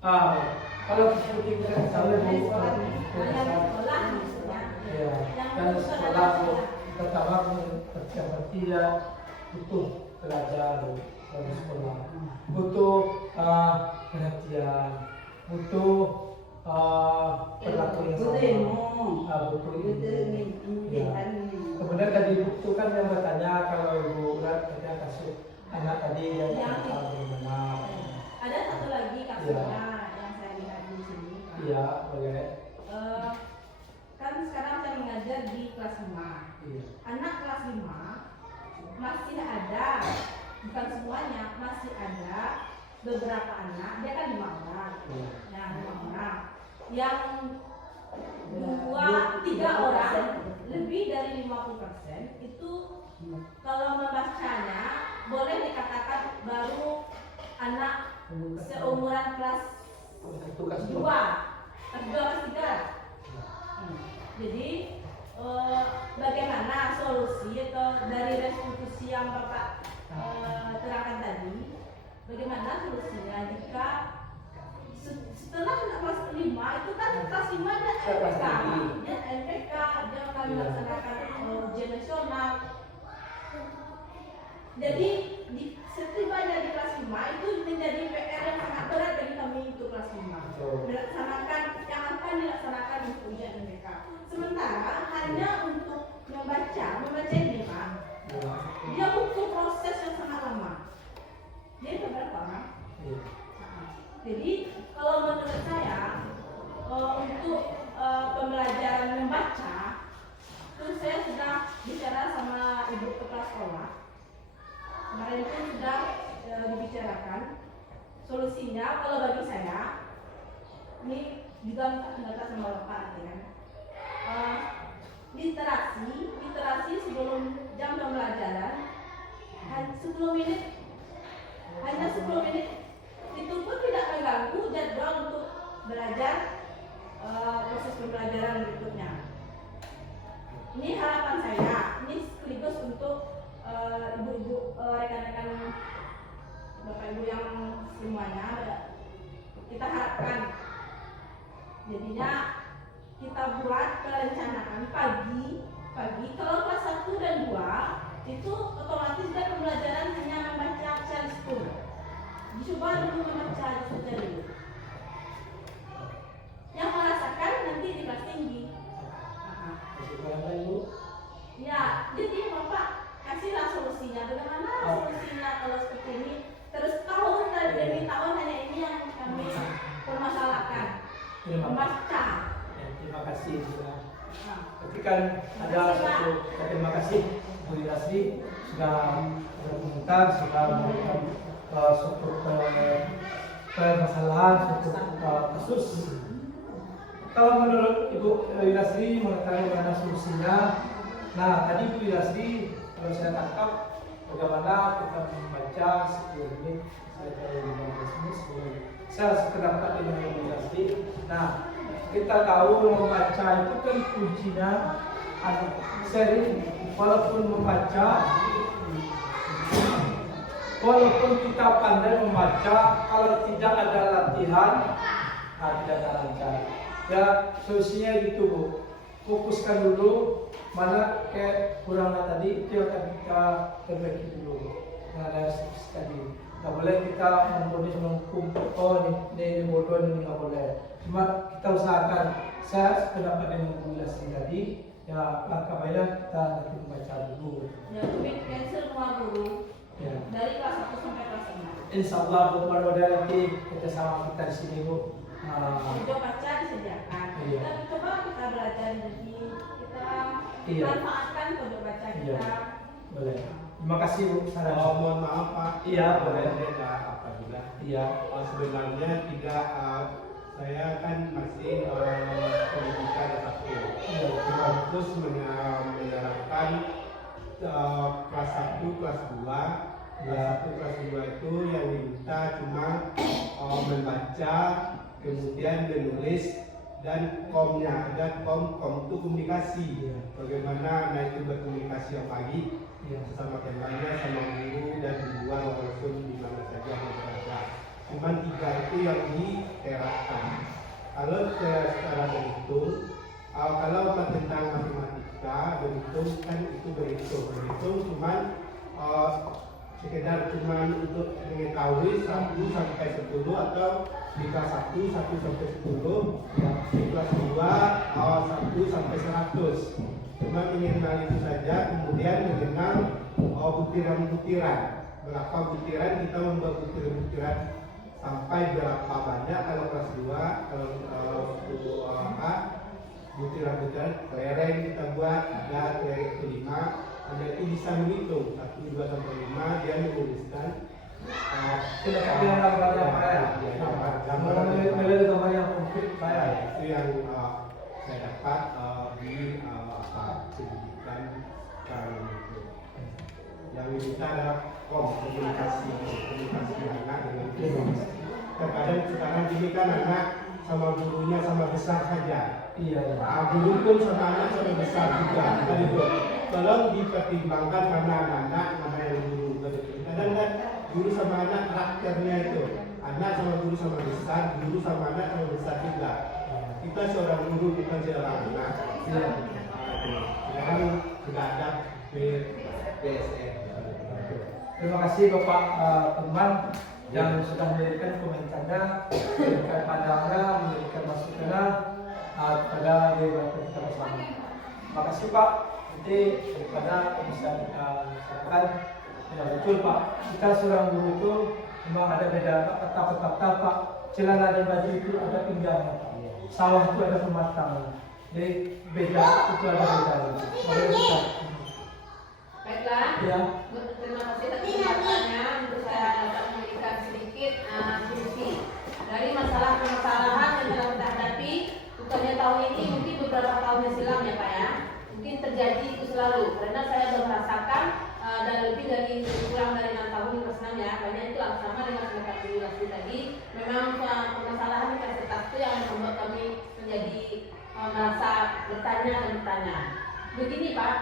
Kalau seperti kita tahu Bu, Yang sekolah misalnya. ya, dan sekolah Bu, pertama seperti ya butuh belajar Bu, dari sekolah, butuh perhatian, butuh perlakuan yang sama, butuh ilmu. Ya. Kemudian tadi itu kan yang bertanya kalau Ibu Urat katanya kasih anak tadi yang benar. Ada satu lagi kasusnya yang saya lihat di sini. Pak. Iya, boleh. Kan sekarang saya mengajar di kelas 5. Iya. Anak kelas 5 masih ada, bukan semuanya, masih ada beberapa anak, dia kan 5 orang. Iya. Nah, 5 orang. Yang 3 orang lebih dari 50% itu kalau membacanya boleh dikatakan baru anak seumuran kelas Itu kan 2, kelas 2, kelas 3. Jadi bagaimana solusi atau dari restitusi yang Bapak terangkan tadi, bagaimana solusinya jika setelah kelas 5 itu kan kelas 5 ada LPK, dia akan melaksanakan ujian nasional. Jadi setibanya di kelas 5 itu menjadi PR yang sangat berat bagi kami itu kelas 5. Melaksanakan yang akan dilaksanakan untuk ujian MPK. Sementara hanya untuk membaca ini Pak, dia butuh proses yang sangat lama. Dia itu berapa orang? Jadi kalau menurut saya untuk pembelajaran membaca itu saya sudah bicara sama ibu kepala sekolah. Kemarin itu sudah dibicarakan solusinya. Kalau bagi saya ini juga data sama Bapak ya kan. literasi sebelum jam pembelajaran 10 menit, hanya 10 menit itu pun tidak mengganggu jadwal untuk belajar proses pembelajaran berikutnya. Ini harapan saya, ini sekaligus untuk ibu-ibu, rekan-rekan Bapak Ibu yang semuanya, kita harapkan jadinya kita buat perencanaan pagi kalau kelas 1 dan 2 itu otomatis kan pembelajaran hanya membaca secara school. Dicoba dulu membaca saja dulu. Yang merasakan nanti di kelas tinggi. Ya, jadi Bapak kasihlah solusinya. Bagaimana solusinya kalau seperti ini? Terus tahun dari tahun hanya ini yang kami permasalahkan. Membaca. Terima kasih sudah. Nah, Ketika ada satu terima kasih Bu Lasri sudah komentar, sudah memberikan suatu permasalahan, suatu kasus. Kalau menurut Ibu Lasri mengetahui mana solusinya, nah tadi Bu Lasri kalau saya tangkap bagaimana kita membaca 10 menit, saya tahu 15 menit, saya sependapat dengan Bu Lasri. Nah, kita tahu membaca itu kan kuncinya sering, walaupun kita pandai membaca, kalau tidak ada latihan, tidak akan lancar. Ya solusinya gitu Bu, fokuskan dulu mana kayak kurangnya tadi itu akan kita perbaiki dulu. Nah dari tadi nggak boleh kita memponis menghukum, oh ini bodoh ini nggak boleh. Cuma kita usahakan, saya pendapat dengan Bu Lasri tadi, ya langkah baiknya kita nanti membaca dulu. ya lebih cancel semua guru Ya. dari kelas 1 sampai kelas 5. Insya Allah Bu Marwada nanti kita sama kita di sini Bu. Video baca disediakan. Iya. Kita coba kita belajar, jadi kita Iya. manfaatkan video baca kita. Iya. Boleh. Terima kasih Bu. Saran. Mohon maaf Pak. Iya, boleh. Ada apa juga? Iya. Sebenarnya tidak, saya kan masih pendidikan aktif. Iya. Kita terus menerapkan kelas 1, kelas 2. Kelas 1, kelas 2 itu yang diminta cuma membaca, kemudian menulis, dan komnya ada kom itu komunikasi. Iya. Bagaimana anak itu berkomunikasi yang baik Iya. sama temannya, sama guru, dan di luar walaupun di mana saja berada. Cuman 3 itu yang diterapkan. Kalau secara berhitung, kalau tentang matematika berhitung kan itu berhitung cuman sekedar cuman untuk mengetahui 1 sampai 10 atau di kelas 1 sampai 10, di kelas 2 1 sampai 100. Cuma mengenal itu saja, kemudian mengenal butiran-butiran. Berapa butiran kita membuat butiran-butiran sampai berapa banyak kalau kelas 2, kalau butiran-butiran kelereng kita buat, ada kelereng kelima. Anda itu bisa menghitung 1, 2 sampai 5, dia menuliskan Tidak ada gambar yang konkret saya. itu yang saya dapat di pendidikan sekarang itu. Yang diminta adalah komunikasi anak dengan guru. Terkadang sekarang ini kan anak sama gurunya sama besar saja. Iya. Guru pun sama anak sama besar juga. Tadi itu tolong dipertimbangkan mana anak, mana yang guru. Kadang kan guru sama anak karakternya itu, anak sama guru sama besar, guru sama anak sama besar juga. Kita seorang guru bukan seorang anak. Iya. Sekarang sudah ada PSN. Terima kasih Bapak Firman yang sudah memberikan komentarnya, memberikan pandangannya, memberikan masukannya pada debat kita bersama. Terima kasih Pak. Nanti daripada bisa kita sampaikan, ya betul Pak. Kita seorang guru itu memang ada beda kata-kata Pak. Celana dan baju itu ada pinggangnya Pak. Sawah itu ada pematangnya. Jadi beda itu ada beda. Mari kita. Baiklah. Ya. Terima kasih atas kesempatannya untuk saya dapat memberikan sedikit solusi dari masalah-permasalahan yang telah kita hadapi. Bukannya tahun ini, mungkin beberapa tahun yang silam ya Pak ya. Mungkin terjadi itu selalu karena saya sudah merasakan dan lebih dari kurang dari 6 tahun di kelas 6 ya, banyak itu sama dengan mereka dulu tadi. Memang permasalahan universitas itu yang membuat kami menjadi merasa bertanya. Begini Pak,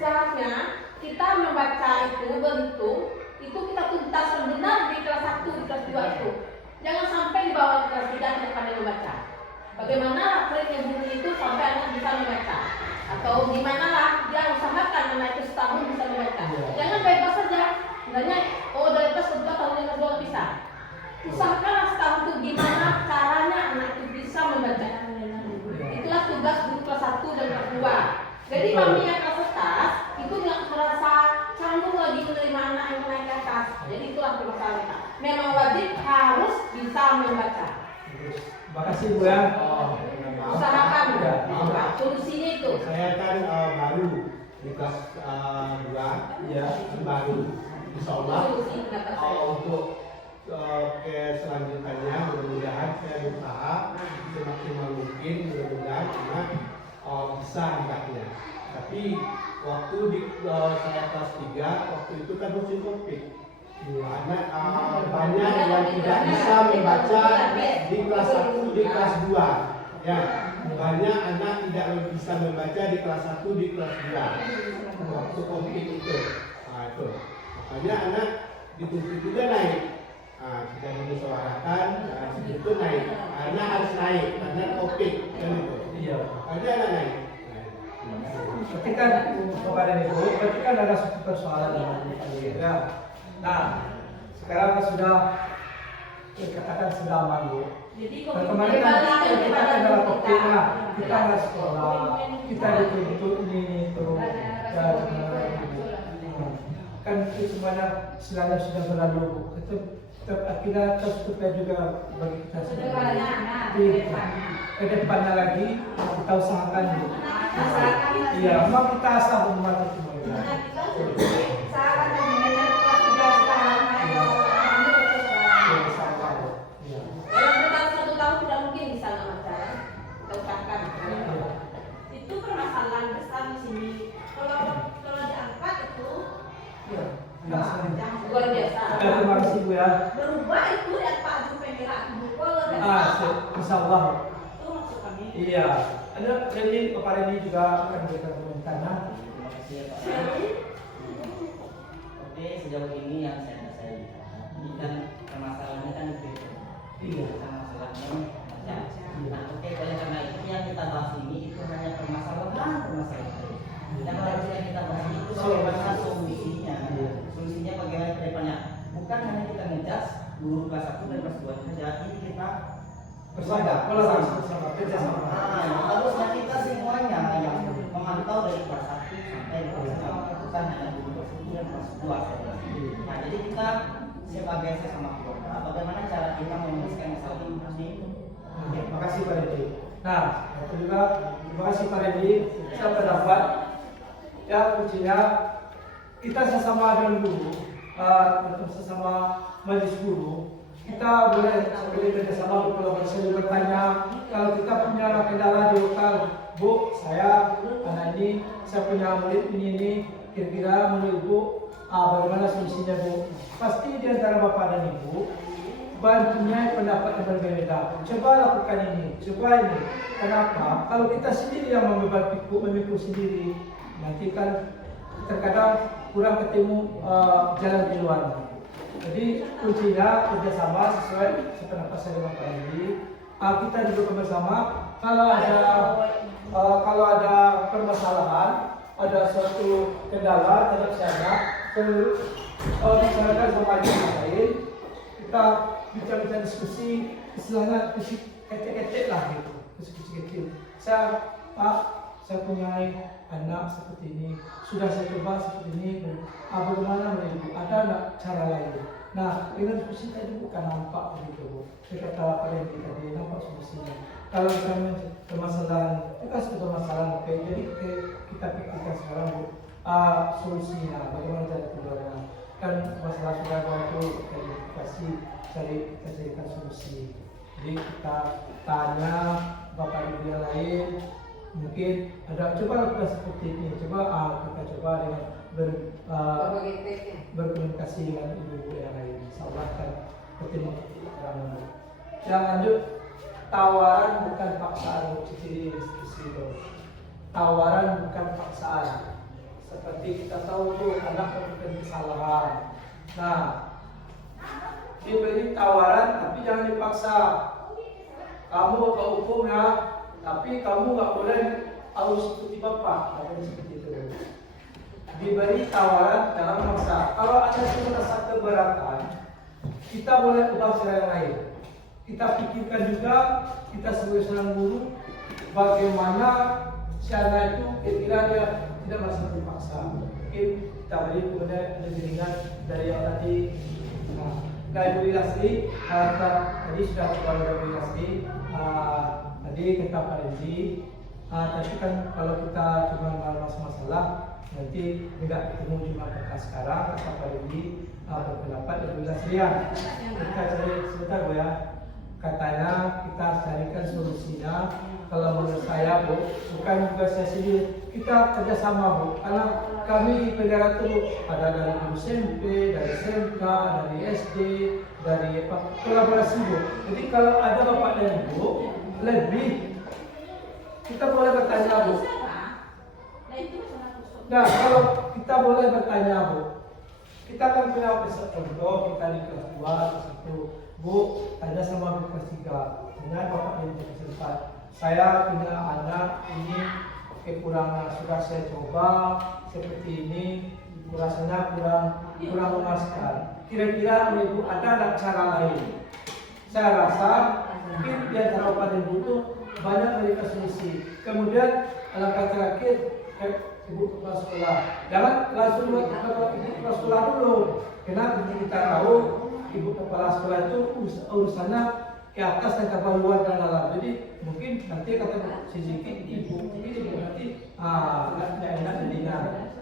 seharusnya kita membaca itu berhitung itu kita tuntas benar di kelas 1, di kelas 2 itu. Jangan sampai di bawah kelas 3 kita pandai membaca. Bagaimana triknya guru itu sampai anak bisa membaca? Atau gimana lah dia usahakan anak itu setahun bisa membaca. Jangan bebas saja. Sebenarnya dari kelas 2 tahun yang kedua bisa. Usahakanlah setahun itu gimana caranya anak itu bisa membaca. Itulah tugas guru kelas 1 dan kelas 2. Jadi kami yang kelas atas itu nggak merasa canggung lagi menerima anak yang naik ke atas. Jadi itulah permasalahan. Memang wajib harus bisa membaca. Terima kasih Bu ya. Usahakan solusinya itu. Saya kan baru di kelas 2 ya, baru insya Allah Solusi pendapat saya. untuk ke selanjutnya mudah-mudahan saya berusaha semaksimal mungkin, mudah-mudahan cuma bisa angkatnya. Tapi waktu di saya kelas 3 waktu itu kan musim Covid. Anak banyak yang tidak bisa membaca di kelas 1, di kelas 2. Ya, banyak anak tidak bisa membaca di kelas 1, di kelas 2. Waktu Covid itu. Nah, itu. Makanya anak dituntut juga naik. Kita menyuarakan itu naik. Anak harus naik karena Covid kan itu. Iya. Makanya anak naik. Ketika kepada itu, berarti kan ada satu persoalan ya. Nah, sekarang kan sudah dikatakan sudah aman Bu. Jadi Dan kemarin kan kita kan dalam Covid lah, kita nggak sekolah, kita dituntut ini itu, dan kan itu semuanya istilahnya sudah berlalu Bu. Tetap akhirnya tertutup juga bagi kita sendiri. Ke depannya lagi kita usahakan Bu. Iya, memang kita asal membantu semuanya. Dalam bertahan 1 tahun tidak mungkin bisa membaca. Kita usahakan. itu permasalahan besar di sini. Kalau diangkat itu Luar biasa. Terima kasih Bu ya. berubah itu dari Pak Guru Pemirsa Guru dari Insya Allah. itu maksud kami. Iya. Ada Reni, Pak Reni juga akan memberikan komentarnya. Terima kasih ya Pak. Oke, sejauh ini yang saya lihat, ini kan permasalahannya kan begitu. Iya. Masalahnya macam. Nah, oke, oleh karena itu yang kita bahas ini itu hanya permasalahan. Dan kalau yang kita bahas itu bagaimana solusinya? Solusinya bagaimana ke depannya? Bukan hanya kita ngejudge guru kelas 1 dan kelas 2 saja, ini kita Bersama, bersama, kerjasama. harusnya kita semuanya yang memantau dari kelas 1 sampai kelas 6, bukan hanya guru kelas 1 dan kelas 2 saja. Nah, jadi kita sebagai sesama keluarga, bagaimana cara kita menuliskan masalah ini? Terima kasih Pak Reni. Nah, itu juga terima kasih Pak Reni. Saya pendapat ya kuncinya kita sesama dengan guru, sesama majelis guru. Kita boleh kerjasama berkolaborasi bertanya. Kalau kita punya kendala di lokal, Bu, saya anak ini, saya punya murid ini, kira-kira menurut Ibu, bagaimana solusinya Bu? Pasti di antara Bapak dan Ibu, bantunya pendapat yang berbeda. Coba lakukan ini, coba ini. Kenapa? Kalau kita sendiri yang memikul sendiri, nanti kan terkadang kurang ketemu jalan di luar. Jadi kuncinya kerjasama sesuai pendapat saya dengan Pak Edi. Kita duduk bersama. Kalau ada permasalahan, ada suatu kendala terhadap saya, bicarakan sama yang lain. Kita bicara diskusi, istilahnya diskusi ketek-ketek lah gitu, diskusi kecil. Saya punya anak seperti ini, sudah saya coba seperti ini, bagaimana menurut ada nggak cara lain? Nah, dengan diskusi tadi bukan nampak begitu Bu. Saya kata pada yang tadi nampak solusinya. Kalau misalnya permasalahan, itu kan sudah permasalahan, oke. Jadi kita pikirkan sekarang Bu, solusinya, bagaimana cara keluarnya. Kan masalah sudah ada itu kita carikan solusi. Jadi kita tanya Bapak Ibu yang lain, Mungkin ada coba lakukan seperti ini, kita coba dengan berkomunikasi dengan ibu-ibu yang lain. Insyaallah akan bertemu orang. Yang lanjut, tawaran bukan paksaan. Ciri institusi itu. Tawaran bukan paksaan. Seperti kita tahu tuh anak melakukan kesalahan. Nah, diberi tawaran tapi jangan dipaksa. Kamu ke hukum ya, tapi kamu nggak boleh harus ikuti bapak. Ada seperti itu. Diberi tawaran dalam maksa. Kalau ada merasa keberatan, kita boleh ubah cara yang lain. Kita pikirkan juga, kita sebagai seorang guru, bagaimana cara itu kira-kira dia tidak merasa terpaksa. Mungkin kita beri kepada jaringan dari yang tadi. Kayak Bu Lasri, tadi sudah keluar Bu Lasri, tadi kata Pak Renzi, tapi kan kalau kita cuma bahas masalah, nanti tidak ketemu cuma kata sekarang, kata Pak Renzi berpendapat Bu Lasri ya. Kita cari sebentar Bu ya. Katanya kita carikan solusinya. Kalau menurut saya Bu, bukan juga saya sendiri, kita kerjasama Bu, karena kami di PDR itu ada dari SMP, dari SMK, dari SD, dari kolaborasi Bu. Jadi kalau ada Bapak dan Ibu lebih, kita boleh bertanya Bu. Nah kalau kita boleh bertanya Bu, kita kan punya contoh, kita di kelas 2 atau 1, Bu, tanya sama Bu kelas 3, tanya Bapak dan Ibu kelas 4. Saya punya anak ini kekurangan, sudah saya coba seperti ini, rasanya kurang memuaskan. Kira-kira Ibu ada cara lain? Saya rasa mungkin di antara Bapak dan Ibu itu banyak memberikan solusi. Kemudian alangkah terakhir Ibu kepala sekolah, jangan langsung Ibu kepala sekolah dulu. Karena kita tahu Ibu kepala sekolah itu urusannya ke atas dan ke bawah, luar dan dalam. Jadi mungkin nanti kata sedikit ibu nanti nggak enak jadinya.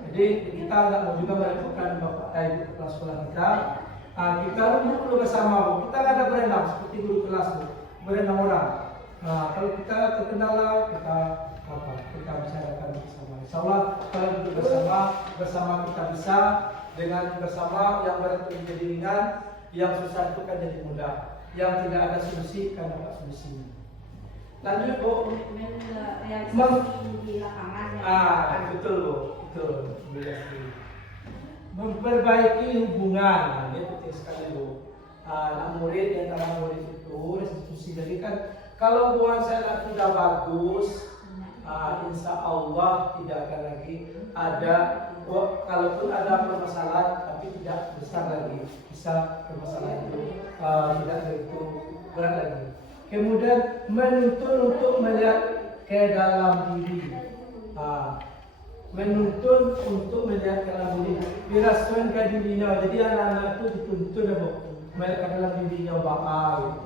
Jadi kita nggak mau juga merepotkan bapak ibu kepala sekolah kita. Kita dulu bersama Bu. Kita nggak ada berenang seperti guru kelas Bu, berenang orang. Kalau kita terkendala kita bicarakan bersama. Insyaallah kalau duduk bersama kita bisa, dengan bersama yang berat menjadi ringan, yang susah itu kan jadi mudah. Yang tidak ada solusi kan dapat solusinya. Lanjut Bu. Di lapangan. Betul Bu, betul. Memperbaiki hubungan, ini penting sekali Bu. Anak murid yang antara murid itu institusi. Jadi kan kalau hubungan saya sudah bagus, insya Allah tidak akan lagi ada. Kalaupun ada permasalahan, tapi tidak besar lagi, bisa permasalahan itu tidak begitu berat lagi. Kemudian menuntun untuk melihat ke dalam diri, menuntun untuk melihat ke dalam diri, dirasukan ke dirinya. Jadi anak-anak itu dituntun melihat ke dalam dirinya bapak.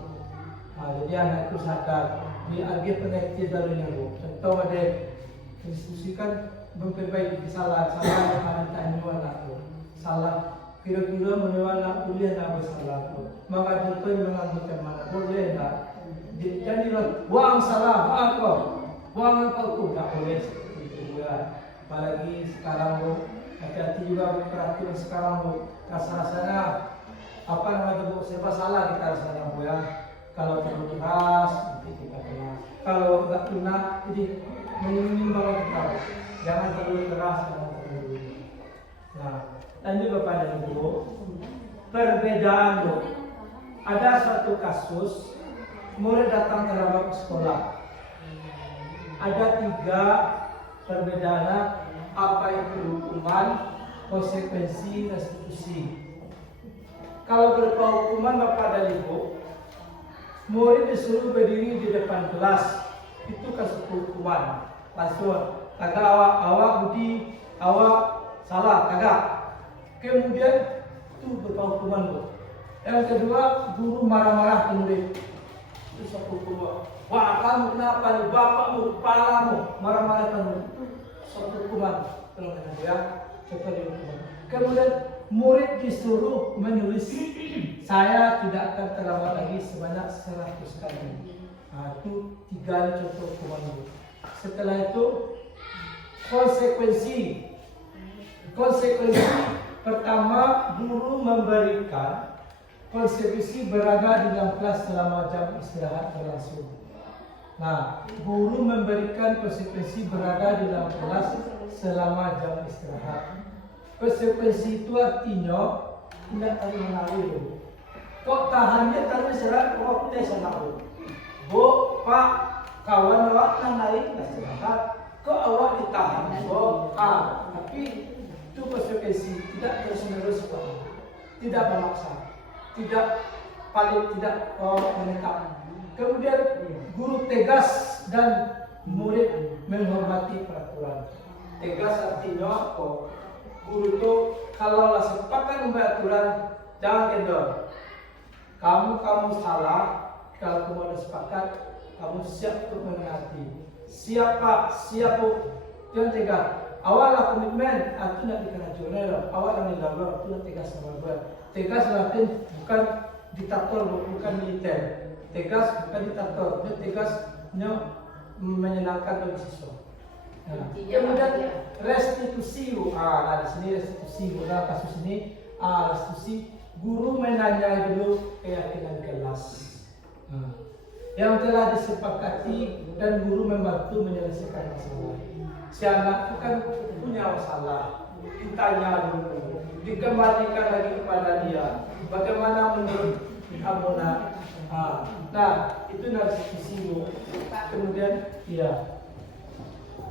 Jadi anak itu sadar, ini agak pengertian dalamnya Bu. Contoh ada diskusikan memperbaiki kesalahan yang akan tanya anak tu. Salah kira-kira menyewa anak kuliah tak bersalah tu. Maka contoh mengambil mana boleh tak? Jadi buang salah apa? Buang apa tu tak boleh seperti itu juga. Apalagi sekarang Bu, hati-hati juga peraturan sekarang Bu. Rasa-rasanya apa namanya Bu, serba salah kita rasanya Bu ya. Kalau terlalu keras nanti kita kena. Kalau tak kena jadi menimbang kita. Jangan terlalu keras, jangan terlalu. Nah, lanjut Bapak dan Ibu. Perbedaan Bu. Ada suatu kasus murid datang terlambat ke sekolah. Ada 3 perbedaan, apa itu hukuman, konsekuensi, restitusi. Kalau berupa hukuman Bapak dan Ibu, murid disuruh berdiri di depan kelas, itu kasus hukuman. Langsung kagak awak budi, awak salah kagak. Kemudian itu berupa hukuman Bu. Yang kedua, guru marah-marah ke murid. Itu satu hukuman. Wah kamu kenapa nih, bapakmu, kepalamu marah-marah ke murid. Itu satu hukuman. Tolong ya, seperti hukuman. Kemudian murid disuruh menulis, saya tidak akan terlambat lagi sebanyak 100 kali. Itu 3 contoh hukuman Bu. Setelah itu konsekuensi pertama, guru memberikan konsekuensi berada di dalam kelas selama jam istirahat berlangsung. Nah, guru memberikan konsekuensi berada di dalam kelas selama jam istirahat. Konsekuensi itu artinya tidak tahu mengalir. Kok tahannya tahu istirahat, kok tes mengalir. Bu, Pak, kawan awak naik istirahat. Kok awak ditahan? Bu, tapi itu konsekuensi tidak terus-menerus, tidak memaksa, tidak menetap. Kemudian guru tegas dan murid menghormati peraturan. Tegas artinya apa? Guru itu kalau sepakat membuat aturan, jangan kendor. Kamu salah, kalau kamu ada sepakat, kamu siap untuk mengerti. Siap Pak, siap Bu. Jangan tegas. Awallah komitmen, aku nak dikeracunan. Awal yang dilakukan, aku nak tegas sama gue. Tegas artinya bukan diktator, bukan militer. Tegas bukan diktator, dia tegasnya menyenangkan bagi siswa. Nah, kemudian restitusi, di sini restitusi, dalam kasus ini restitusi, guru menanya dulu keyakinan kelas yang telah disepakati dan guru membantu menyelesaikan masalah. Si anak itu kan punya masalah, ditanya dulu, dikembalikan lagi kepada dia, bagaimana menurut kamu nak? Nah, itu restitusi. Kemudian,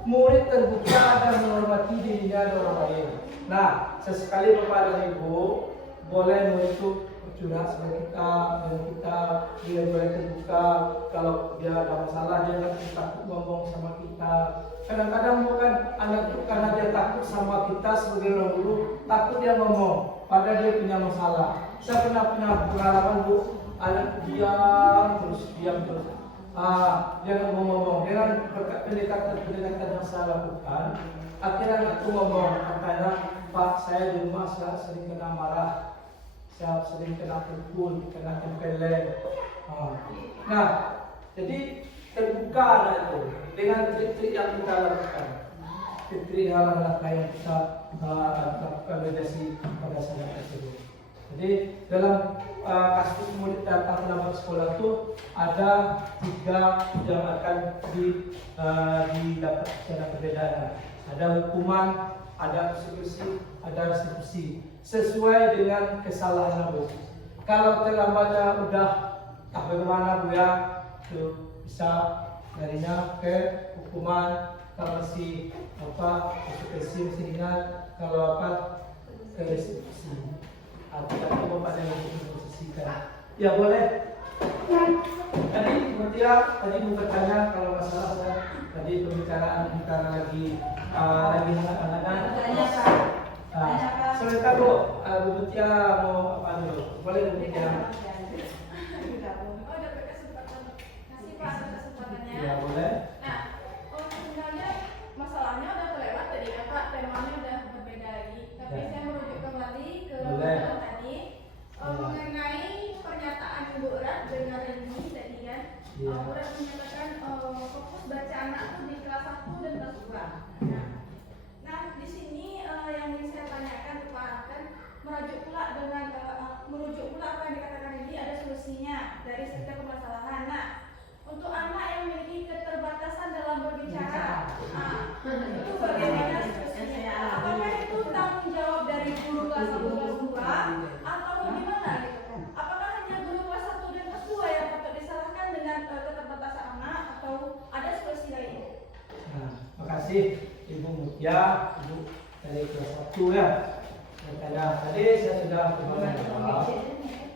murid terbuka dan menghormati dirinya dan orang lain. Nah, sesekali Bapak dan Ibu boleh murid itu curhat sama kita, dan kita dia boleh terbuka. Kalau dia ada masalah, dia nggak takut ngomong sama kita. Kadang-kadang bukan anak itu karena dia takut sama kita sebagai orang guru, takut dia ngomong, padahal dia punya masalah. Saya pernah punya pengalaman Bu, anak diam terus. Dia nggak mau ngomong. Dengan pendekatan yang saya lakukan, akhirnya aku ngomong, katanya, Pak, saya di rumah sering kena marah, saya sering kena pukul, kena tempeleng. Nah, jadi terbuka anak itu dengan trik-trik yang kita lakukan, trik-trik hal-hal yang kita lakukan mediasi pada saat tersebut. Jadi dalam kasus murid datang lambat sekolah itu ada 3 yang akan didapat secara perbedaan. Ada hukuman, ada eksekusi, ada restitusi sesuai dengan kesalahan Bu. Kalau terlambatnya udah bagaimana Bu ya, itu bisa darinya ke hukuman. Kalau masih eksekusi masih ringan, kalau ke restitusi. Tidak perlu pada yang diposisikan. Ya boleh. Tadi bertanya kalau masalah tadi pembicaraan karena lagi anak-anak. Sebentar Bu, Bu Mutia mau apa dulu? Boleh Bu Mutia? Dapat kesempatan. Kasih Pak kesempatannya. Ya boleh. Nah, sebenarnya masalahnya udah terlewat tadi ya Pak, temanya udah berbeda lagi. Tapi saya merujuk kembali ke pembicaraan tadi mengenai pernyataan Ibu Erat dengan Reni tadi kan. Ibu Erat menyatakan fokus baca anak itu di kelas 1 dan kelas 2. Nah, di sini yang ingin saya tanyakan ke Pak Arkan, merujuk pula apa yang dikatakan ini ada solusinya dari setiap permasalahan. Nah, untuk anak yang memiliki keterbatasan dalam berbicara, itu bagaimana solusinya? Apakah itu tanggung jawab dari guru kelas 1 kelas 2 atau bagaimana gitu? Apakah hanya guru kelas 1 dan kelas 2 yang patut disalahkan dengan keterbatasan anak atau ada solusi lain? Nah, makasih Ibu Mutia, Ibu dari kelas 1 ya. Tadi saya sudah bahwa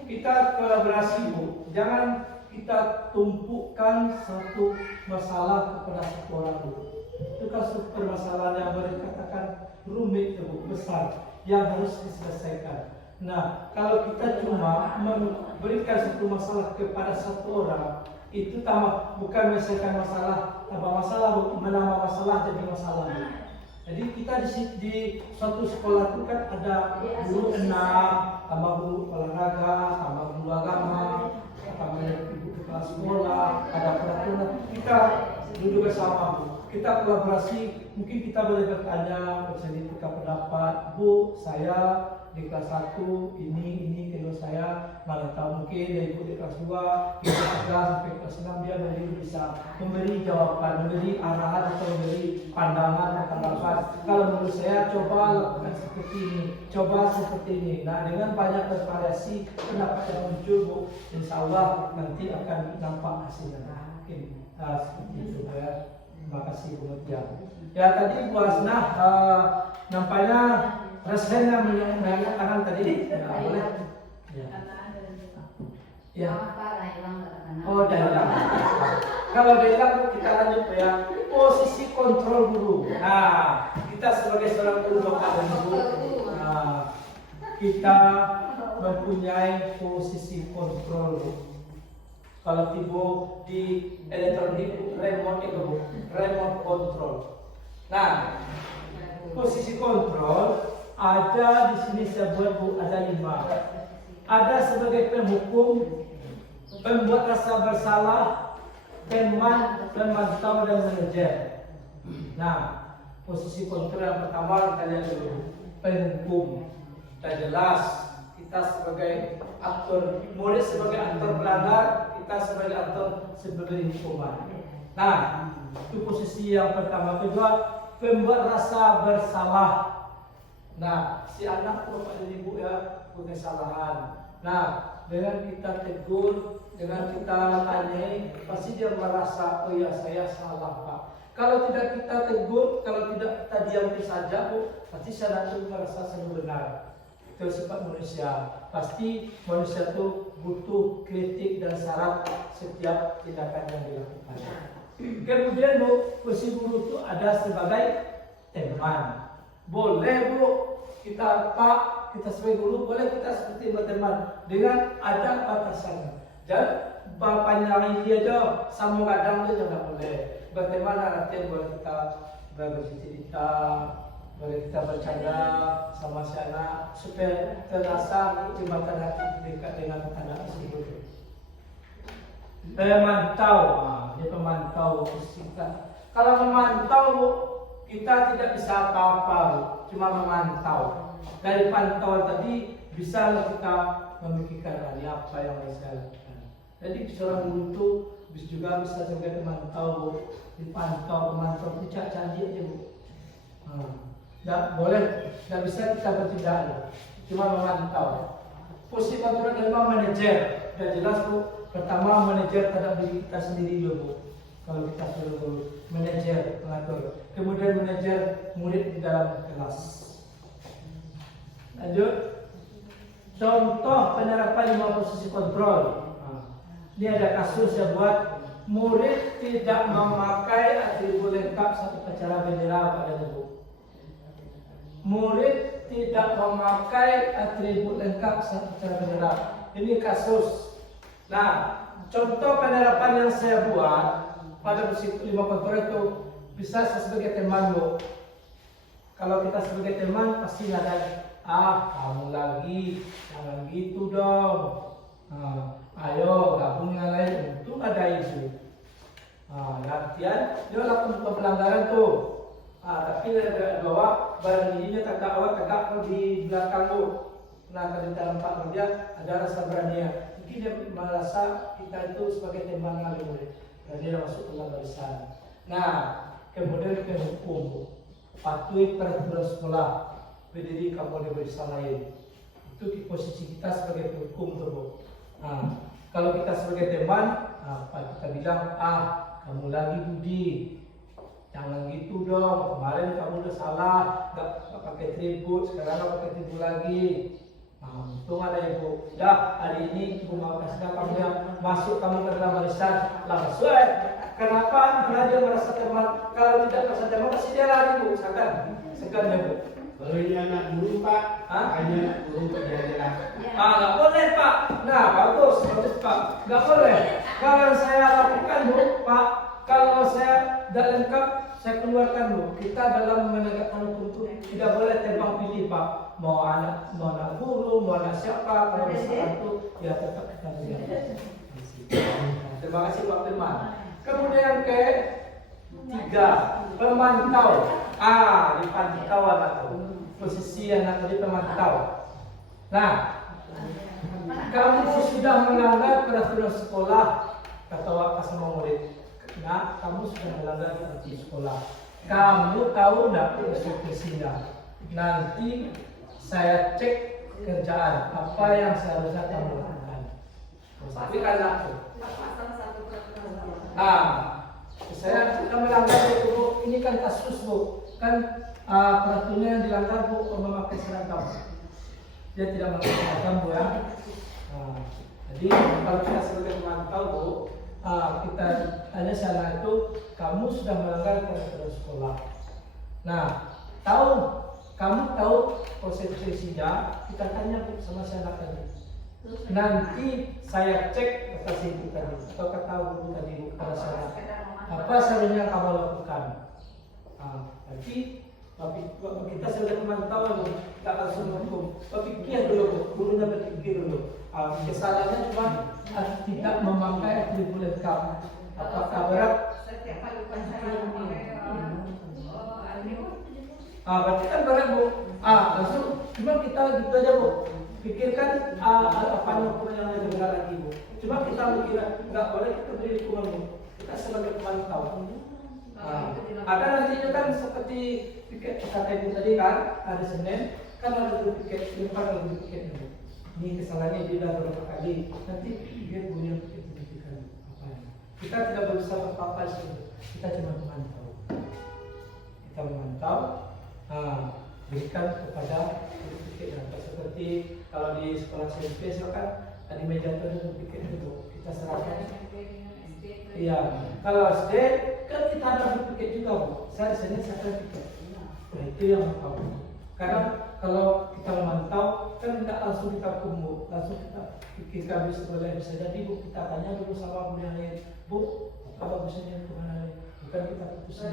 kita kolaborasi Bu, jangan kita tumpukan satu masalah kepada satu orang Bu. Itu kan satu permasalahan yang boleh dikatakan rumit Bu, besar yang harus diselesaikan. Nah, kalau kita cuma memberikan satu masalah kepada satu orang, itu bukan menyelesaikan masalah, tambah masalah Bu, menambah masalah jadi masalah Bu. Jadi kita di suatu sekolah itu kan ada guru 6, tambah guru olahraga, tambah guru agama, tambah ibu kepala sekolah, ada peraturan. Kita duduk bersama Bu. kita kolaborasi, mungkin kita boleh bertanya, bercerita pendapat, Bu, saya di kelas 1 ini kalau saya mana tahu mungkin dari ibu di kelas 2 kelas 3 sampai kelas 6 dia bisa memberi jawaban, memberi arahan atau memberi pandangan atau tanggapan. Kalau menurut saya coba lakukan seperti ini, coba seperti ini. Nah, dengan banyak bervariasi pendapat yang muncul, Bu, insya Allah nanti akan nampak hasilnya. Mungkin seperti itu ya. Terima kasih kemudian. Ya tadi Bu Asnah nampaknya rasanya mengangkat tangan tadi. Ya, boleh. Ya. Ya. Oh, dah. Kalau hilang kita lanjut ya. Posisi kontrol guru. Nah, kita sebagai seorang guru Bapak dan Ibu, kita mempunyai posisi kontrol. Kalau tiba di elektronik remote control. Nah, posisi kontrol ada di sini saya buat Bu, ada 5. Ada sebagai penghukum, pembuat rasa bersalah, teman, pemantau dan manajer. Nah, posisi kontrol yang pertama kita lihat dulu, penghukum. Sudah jelas kita sebagai aktor, murid sebagai aktor pelanggar, kita sebagai aktor sebagai hukuman. Nah, itu posisi yang pertama. Kedua, pembuat rasa bersalah. Nah, si anak bapak dan ibu ya punya kesalahan. Nah, dengan kita tegur, dengan kita tanyai, pasti dia merasa, oh ya saya salah Pak. Kalau tidak kita tegur, kalau tidak kita diam saja, Bu, pasti saya nanti merasa saya benar. Itu sifat manusia. Pasti manusia itu butuh kritik dan saran setiap tindakan yang dilakukan. Kemudian Bu, posisi guru itu ada sebagai teman. Boleh Bu, kita Pak, kita sebagai guru boleh kita seperti berteman dengan ada batasannya. Dan bapaknya ini aja sama kadang aja nggak boleh. Berteman artinya boleh kita bercerita, boleh kita bercanda sama si anak supaya terasa jembatan hati dekat dengan anak tersebut. Memantau, dia pemantau kita. Kalau memantau, kita tidak bisa apa-apa, cuma memantau. Dari pantauan tadi bisa kita memikirkan ini apa yang harus saya lakukan. Jadi seorang guru itu juga bisa sebagai pemantau, dipantau, memantau, tidak canggih aja Bu. Tidak boleh, tidak bisa kita bertindak, cuma memantau. Posisi kontrol kedua manajer, sudah jelas Bu. Pertama manajer terhadap diri kita sendiri dulu Bu. Kalau kita suruh manajer pengatur, kemudian manajer murid di dalam kelas. Lanjut, contoh penerapan 5 posisi kontrol. Ini ada kasus yang buat murid tidak memakai atribut lengkap saat upacara bendera pada Ibu. Murid tidak memakai atribut lengkap saat upacara bendera. Ini kasus. Nah, contoh penerapan yang saya buat pada posisi 5 kontrol itu bisa saya sebagai teman Bu. Kalau kita sebagai teman pasti ada, kamu lagi, jangan gitu dong. Ayo gabung yang lain, untung ada ibu. Latihan, dia lakukan pelanggaran tuh. Tapi dari bawah barang dirinya tegak di belakang Bu. Nah, kalau dalam Pak kerja ada rasa berani. Mungkin dia merasa kita itu sebagai teman kali murid. Dan dia masuk ke dalam barisan. Nah, kemudian kita hukum, patuhi peraturan sekolah, berdiri kamu di barisan lain. Itu posisi kita sebagai hukum tuh Bu. Kalau kita sebagai teman, kita bilang, kamu lagi Budi, jangan gitu dong. Kemarin kamu udah salah, nggak pakai tribut, sekarang nggak pakai tribut lagi. Untung ada ibu. Dah hari ini ibu mau kasih kamu yang masuk kamu ke dalam barisan langsung. Kenapa? Karena dia merasa teman. Kalau tidak merasa teman, pasti dia lari Bu. Segan ya Bu. Kalau ini anak guru Pak, hanya guru berjalan. Nggak boleh Pak. Nah bagus Pak. Nggak boleh. Kalau saya lakukan Bu, Pak, kalau saya tidak lengkap, saya keluarkan Bu. Kita dalam menegakkan hukum itu tidak boleh tebang pilih Pak. Mau anak guru, mau anak siapa, kalau misalnya itu ya tetap kita lihat. Terima kasih Pak Firman. Kemudian Tiga, pemantau. Dipantau anak tuh. Posisi anak tadi pemantau. Nah, kamu sudah melanggar peraturan sekolah, kata Wak sama murid. Nah, kamu sudah melanggar peraturan sekolah. Kamu tahu enggak konsekuensinya? Nanti saya cek kerjaan apa yang seharusnya kamu lakukan. Tapi anakku, saya sudah melanggar itu Bu. Ini kan kasus Bu. Kan peraturannya yang dilanggar Bu memakai seragam. Dia tidak memakai seragam Bu ya. Jadi kalau kita sebagai pemantau Bu, kita tanya sana itu kamu sudah melanggar peraturan sekolah. Nah, kamu tahu konsekuensinya? Kita tanya Bu sama si anak tadi. Nanti saya cek kata ibu tadi atau kata guru tadi Bu pada saya. Apa seharusnya kamu lakukan? Tapi kita sebagai pemantau Bu, kita langsung hukum. Berpikir dulu Bu, gurunya berpikir dulu. Kesalahannya cuma tidak memakai atribut lengkap. Apakah berat? Berarti kan berat Bu. Langsung cuma kita gitu aja Bu. Pikirkan apa yang ada lagi Bu. Cuma kita mikir nggak boleh kita beri hukuman Bu. Kita sebagai pemantau. Ada nantinya kan seperti piket kata ibu tadi kan hari Senin kan ada tuh piket depan ada piket Bu. Ini kesalahannya dia sudah berapa kali. Nanti biar punya piket diberikan apa ya. Kita tidak berusaha apa-apa sih. Kita cuma memantau. Kita memantau. Berikan kepada piket yang seperti kalau di sekolah SMP kan di meja itu piket itu kita serahkan. Iya, kalau SD kan kita ada piket juga Bu. Saya di sini saya piket. Nah itu yang tahu. Karena kalau kita memantau kan tidak langsung kita kumpul, langsung kita pikirkan bisa jadi Bu kita tanya dulu sama Bu yang lain. Bu, apa bagusnya kemana lain? Bukan kita putuskan.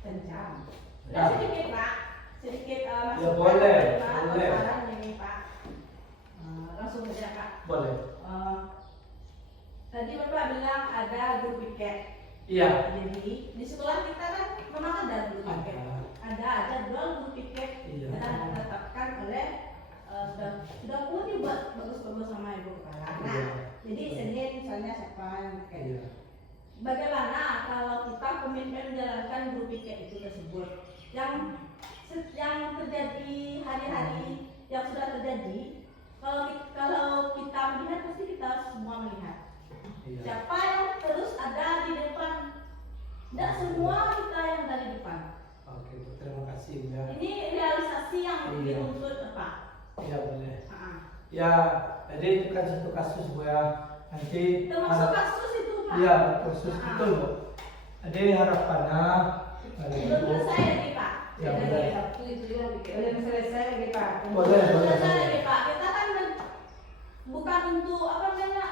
Kencang. Ya. Sedikit Pak, sedikit Ya, boleh. Saran ini Pak. Langsung saja Pak. Boleh. Tadi Bapak bilang ada guru piket. Iya. Jadi di sekolah kita kan memang ada guru piket. Ada 2 guru piket Iya. yang ditetapkan oleh sudah pun dibuat bagus-bagus sama Ibu Kepala. Nah, Iya. jadi Senin misalnya siapa yang piket. Iya. Bagaimana kalau kita pemimpin menjalankan guru piket itu tersebut yang terjadi hari-hari yang sudah terjadi, kalau kita melihat pasti kita semua melihat Iya. siapa yang terus ada di depan, tidak semua kita yang dari depan. Oke, Bu, terima kasih Bu ya. Ini realisasi yang Iya. dituntut Pak. Iya boleh. Ah. Ya, jadi itu kan satu kasus Bu ya. Nanti Termasuk kasus itu Pak. Iya, kasus betul Bu. Jadi harapannya Belum selesai lagi Pak. Ya, boleh. Belum selesai lagi Pak. Boleh. Selesai lagi Pak. Kita kan bukan untuk apa namanya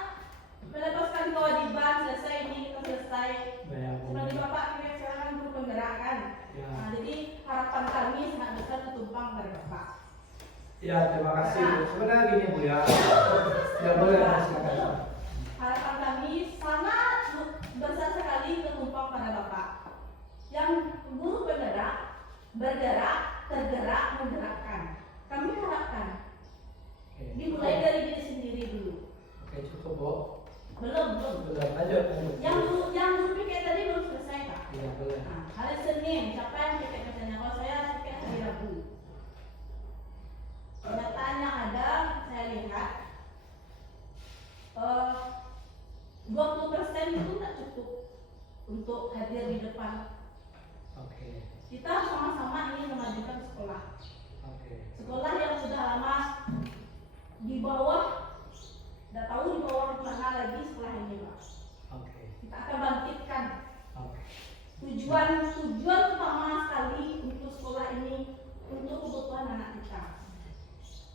melepaskan kewajiban selesai ini kita selesai. Banyak Bu. Seperti Bapak kita sekarang kan guru penggerak kan. Ya. Nah, jadi harapan kami sangat besar tertumpang pada Bapak. Ya, terima kasih Bu. Sebenarnya gini Bu ya. Ya boleh silakan. Harapan kami sangat besar sekali tertumpang pada Bapak. Yang guru penggerak, bergerak, tergerak, menggerakkan. Kami harapkan Oke. dimulai dari diri sendiri dulu. Oke, cukup Bu. Belum. Lanjut. Yang guru piket tadi belum selesai Pak. Iya, boleh. Nah, hari Senin, siapa yang piket katanya? Kalau saya piket hari Rabu. Kenyataan yang ada, saya lihat 20% itu tidak cukup untuk hadir di depan. Oke. Kita sama-sama ingin memajukan sekolah. Oke. Sekolah yang sudah lama di bawah, tidak tahu di bawah mana lagi sekolah ini Pak. Oke. Kita akan bangkitkan. Oke. Tujuan utama sekali untuk sekolah ini untuk kebutuhan anak kita.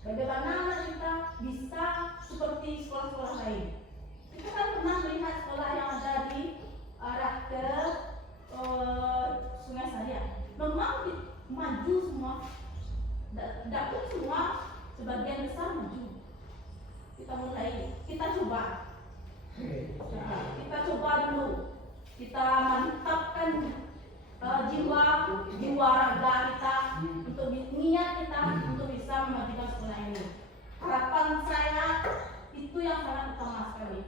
Bagaimana anak kita bisa seperti sekolah-sekolah lain. Kita kan pernah melihat sekolah yang ada di arah ke Sungai Saya. Memang maju semua, tidak pun semua, sebagian besar maju. Kita mulai, kita coba. Oke. Kita coba dulu. kita mantapkan jiwa raga kita, untuk niat kita untuk bisa memajukan sekolah ini. Harapan saya itu yang sangat utama sekali.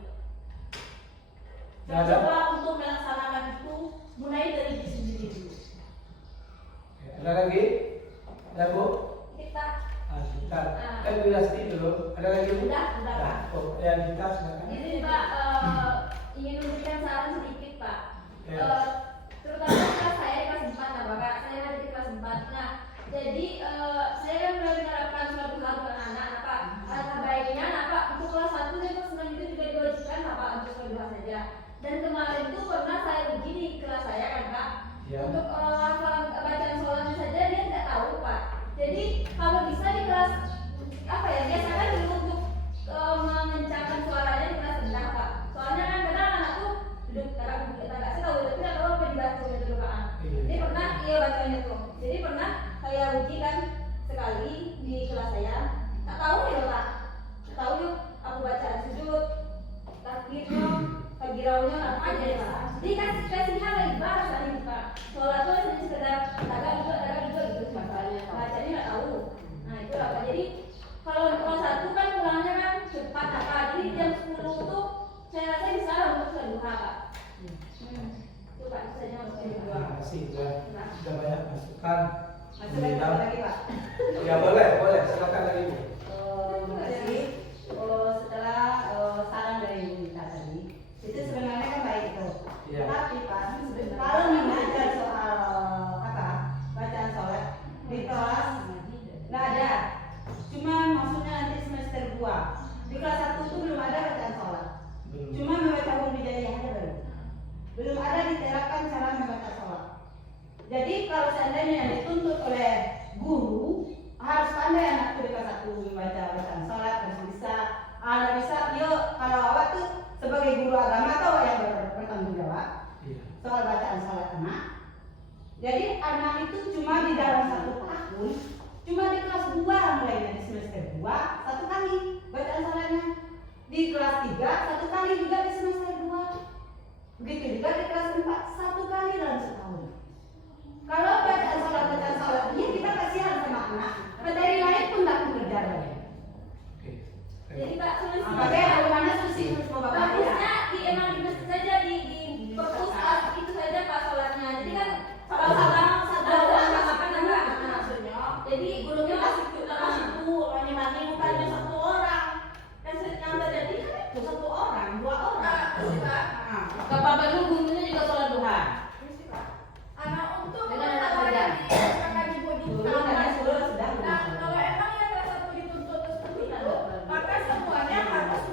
Dan coba untuk melaksanakan itu mulai dari diri sendiri dulu. Ada lagi? Ada Bu? Kita Sebentar. Kan durasi dulu. Ada lagi Bu? udah Pak. Oh, ya kita silakan. Jadi Pak, ingin memberikan saran sedikit Pak. Ya. Terutama kelas saya di kelas 4 lah Bapak, saya ada di kelas 4. Nah, jadi saya kan mulai menerapkan suatu hal ke anak, Pak. Alangkah baiknya, Pak, untuk kelas 1 dan kelas 6 itu juga diwajibkan Pak untuk sekolah 2 saja. Dan kemarin itu pernah saya uji di kelas saya kan Pak. Ya. Untuk hafalan bacaan sholatnya saja dia tidak tahu Pak. Jadi kalau bisa di kelas apa ya, biasakan dulu untuk mengencangkan suaranya di kelas rendah Pak. Soalnya kan kadang anak tuh duduk agak saya tahu tapi tidak tahu apa dibaca itu dulu Pak. Jadi pernah iya bacanya tuh. Jadi pernah saya uji kan sekali di kelas saya. Tak tahu ya Pak. Tak tahu yuk aku baca sujud, takbirnya, takbiraunya apa aja ya Pak. Jadi kan kasih hal lagi bahas tadi Pak. Sholat tuh hanya sekedar agak juga gitu bacanya. Bacanya nggak tahu. Nah itu apa? Jadi kalau kelas 1 kan pulangnya kan cepat apa? Jadi jam 10 tuh saya rasa bisa untuk sholat duha Pak. Itu Pak, itu saja untuk sholat duha. Terima kasih sudah banyak masukan. Masuk lagi Pak. Ya boleh, silakan lagi Bu. Terima kasih. Setelah saran dari Ibu Mita tadi, itu sebenarnya kan baik tuh. Iya. Tapi Pak, kalau mengajar soal bacaan sholat di kelas nggak ada. Cuma maksudnya nanti semester 2 di kelas 1 itu belum ada bacaan sholat. Cuma membaca Hum-Bidaiyah aja belum ada diterapkan cara membaca sholat. Jadi kalau seandainya yang dituntut oleh guru harus pandai anak di kelas 1 membaca bacaan sholat, harus bisa. Ada bisa, yuk kalau awak tuh sebagai guru agama atau yang bertanggung jawab soal bacaan sholat anak. Jadi anak itu cuma di dalam 1 tahun, cuma di kelas 2 mulai dari semester 2 1 kali bacaan sholatnya. Di kelas 3 1 kali juga di semester 2. Begitu juga di kelas 4 1 kali dalam setahun. Kalau bacaan sholat ini kita kasihan sama anak, materi lain pun tak bekerja lagi. Jadi Pak, Makanya bagaimana susi harus membaca bagusnya emang di masjid saja di perpusat itu saja Pak sholatnya. Jadi kan kalau satu apa namanya maksudnya. Jadi Gurunya kasih Bu, mani bukannya 1 orang. Kan yang terjadi kan itu 1 orang, 2 orang. Bapak baru gurunya juga sholat duha. Anak untuk Dengan anak orang kerja. yang akan dibutuhkan. sudah. Nah, kalau emang yang kelas 1 dituntut seperti itu, maka semuanya harus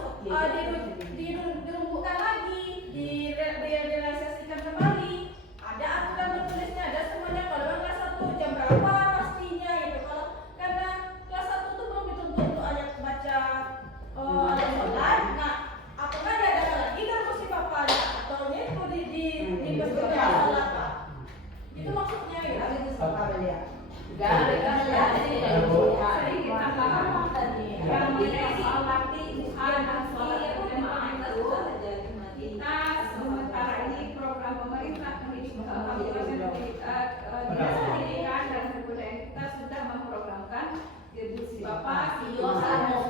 dirumbukan lagi, direalisasikan kembali. Ada aturan tertulisnya, ada semuanya. Kalau yang kelas 1 jam berapa pastinya gitu. Kalau karena kelas 1 itu belum dituntut untuk ayat baca ayat sholat. Nah, apakah diadakan lagi kan mesti bapak atau itu di berbagai sholat Pak. Itu maksudnya ya. Kita sementara ini program pemerintah pendidikan dan kebudayaan kita sudah memprogramkan Bapak Jadi itu harus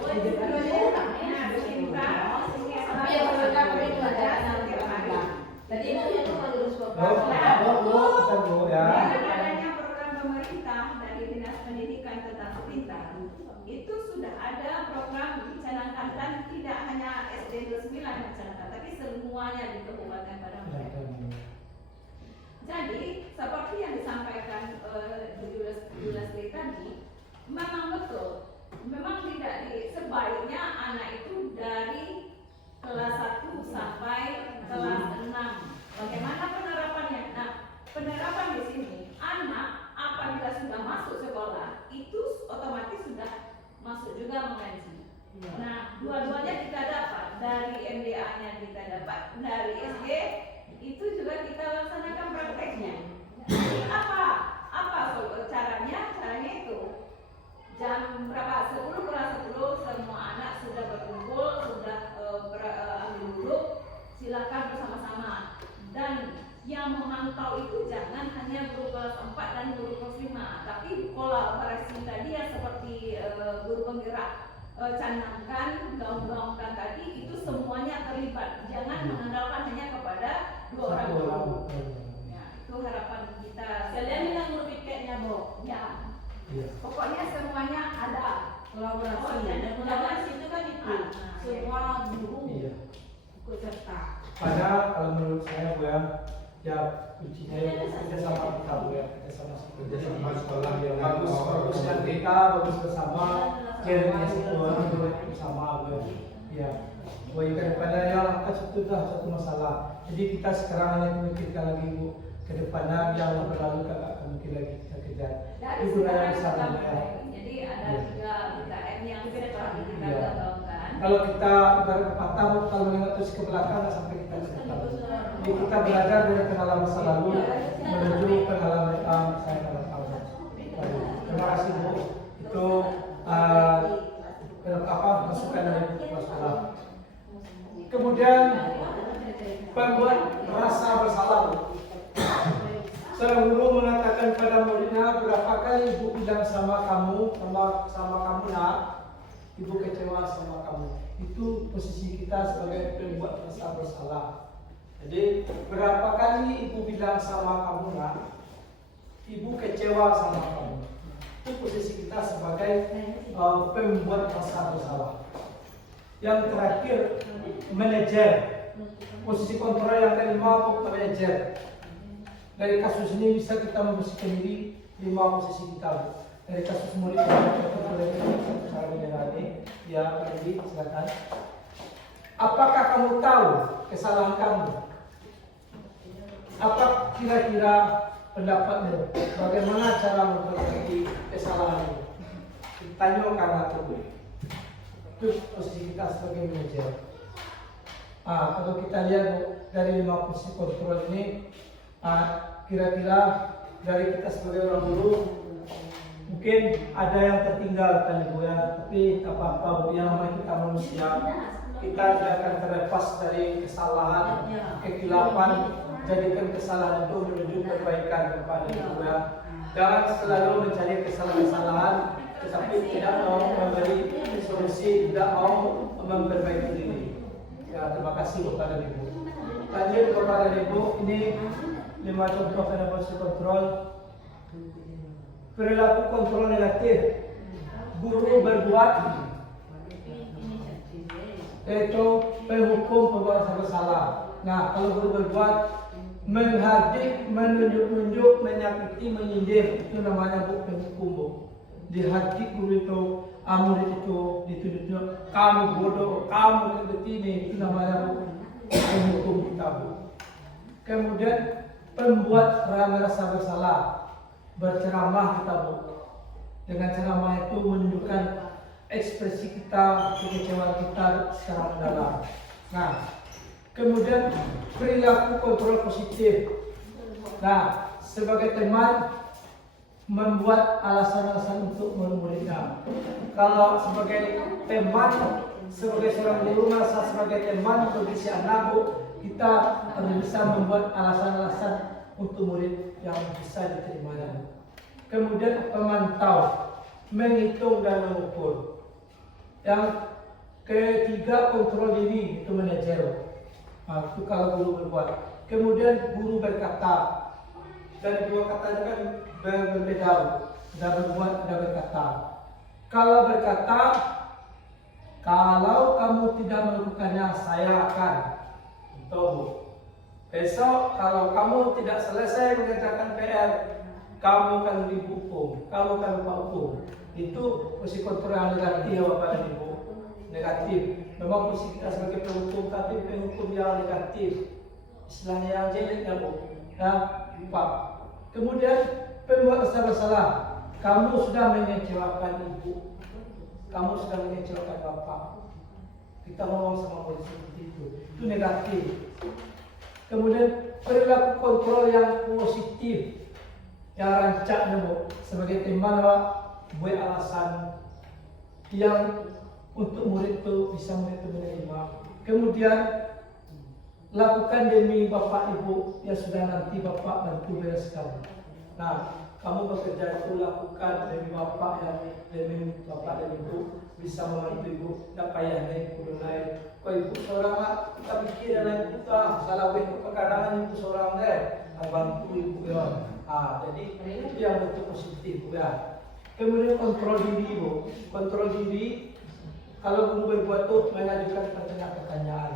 Bu ya. dengan adanya program pemerintah dari Dinas Pendidikan tentang Sepintar itu sudah ada program dicanangkan dan tidak hanya SD 29 dicanangkan tapi semuanya di Kabupaten Padang. Jadi seperti yang disampaikan Bu Julasri tadi, memang betul, memang tidak sebaiknya anak itu dari kelas 1 sampai kelas 6. Bagaimana penerapannya? Nah, penerapan di sini anak apabila sudah masuk sekolah itu otomatis sudah masuk juga mengaji. Nah, dua-duanya kita dapat dari MDA-nya kita dapat dari SD itu juga kita laksanakan prakteknya. Jadi apa caranya? Caranya itu jam berapa? 10 kurang 10 semua anak sudah berkumpul, sudah ambil duduk, silakan bersama-sama dan canangkan, gaung-gaungkan tadi itu semuanya terlibat. Jangan mengandalkan hanya kepada dua orang Satu orang. guru. Ya, itu harapan kita. Kalian yang ngurus piketnya, Bu. Ya, Iya. pokoknya semuanya ada. Kolaborasi. Dan kolaborasi itu kan itu. Semua guru Iya. ikut serta. Padahal kalau menurut saya Bu ya kuncinya kerjasama kita Bu kerjasama Kerjasama sekolah yang bagus dan kita bagus bersama, jalannya semua bersama Bu ya. Bahwa kedepannya yang itu dah satu masalah. Jadi kita sekarang hanya memikirkan lagi Bu kedepannya yang berlalu kakak mungkin lagi kita kejar. Dari Itu sekarang yang kita besar mulai. ya. Jadi ada Ya. 3 BKM yang kita Ya. gaungkan. Kalau kita ibarat pepatah kalau menengok terus ke belakang nggak sampai kita ke depan. Jadi kita belajar dari pengalaman masa lalu menuju pengalaman masa yang akan datang. Terima kasih Bu. Itu masukan dari Bu Masalah. Kemudian pembuat rasa bersalah. Seorang guru mengatakan pada muridnya, berapa kali ibu bilang sama kamu nak, ibu kecewa sama kamu. Itu posisi kita sebagai pembuat rasa bersalah. Jadi berapa kali ibu bilang sama kamu nak, ibu kecewa sama kamu. Itu posisi kita sebagai pembuat rasa bersalah. Yang terakhir manajer. Posisi kontrol yang kelima untuk manajer. Dari kasus ini bisa kita membersihkan diri 5 posisi kita. Dari kasus murid cara menyerani, ya Pak Edi, silakan. Apakah kamu tahu kesalahan kamu? Apa kira-kira pendapatmu? Bagaimana cara memperbaiki kesalahanmu? Tanya karena itu. Itu posisi kita sebagai manajer. Kalau kita lihat dari 5 posisi kontrol ini, kira-kira dari kita sebagai orang guru mungkin ada yang tertinggal kan Bu ya, tapi apa-apa Bu, yang namanya kita manusia, kita tidak akan terlepas dari kesalahan, kekilapan, jadikan kesalahan itu menuju kebaikan kepada Bu ya. Jangan selalu mencari kesalahan-kesalahan tetapi tidak mau memberi solusi, tidak mau memperbaiki diri. Ya, terima kasih kepada Ibu. Lanjut kepada Ibu, ini 5 contoh pendapat kontrol. Perilaku kontrol negatif. Guru berbuat yaitu penghukum pembuat rasa bersalah. Nah, kalau guru berbuat menghardik, menunjuk-nunjuk, menyakiti, menyindir, itu namanya penghukum Bu. Dihardik guru itu, murid itu ditunjuk, kamu bodoh, kamu begini, itu namanya penghukum kita Bu. Kemudian pembuat rasa bersalah, berceramah kita Bu. Dengan ceramah itu menunjukkan ekspresi kita, kekecewaan kita secara mendalam. Nah, kemudian perilaku kontrol positif. Nah, sebagai teman membuat alasan-alasan untuk murid-muridnya. Kalau sebagai teman, sebagai seorang guru merasa sebagai teman untuk si anak Bu, kita harus bisa membuat alasan-alasan untuk murid yang bisa diterimanya. Kemudian pemantau, menghitung dan mengukur. Yang ketiga kontrol diri, itu manajer. Itu kalau guru berbuat. Kemudian guru berkata, dan dua katanya kan berbeda. Sudah berbuat, sudah berkata. Kalau berkata, kalau kamu tidak melakukannya, saya akan. Tahu. Besok kalau kamu tidak selesai mengerjakan PR, kamu akan dihukum, kamu akan lupa hukum. Itu posisi kontrol yang negatif Bapak dan Ibu. Negatif. Memang posisi kita sebagai penghukum, tapi penghukum yang negatif. Istilahnya yang jelek ya Bu. Ya, Pak. Kemudian pembuat rasa bersalah. Kamu sudah mengecewakan ibu, kamu sudah mengecewakan bapak. Kita ngomong sama polisi seperti itu negatif. Kemudian perilaku kontrol yang positif, yang rancak Bu, sebagai teman Pak, buat alasan yang untuk murid itu bisa menerima. Kemudian lakukan demi bapak ibu yang sudah nanti bapak bantu bereskan. Nah, kamu bekerja itu lakukan demi bapak demi bapak dan ibu, bisa membantu ibu, tak payah naik kudu naik. Kau ibu seorang lah, kita pikir naik kita, salah weh kekarangan ibu seorang deh, bantu ibu ya. Jadi itu yang bentuk positif ya. Kemudian kontrol diri ibu, kontrol diri. Kalau guru berbuat itu mengajukan pertanyaan,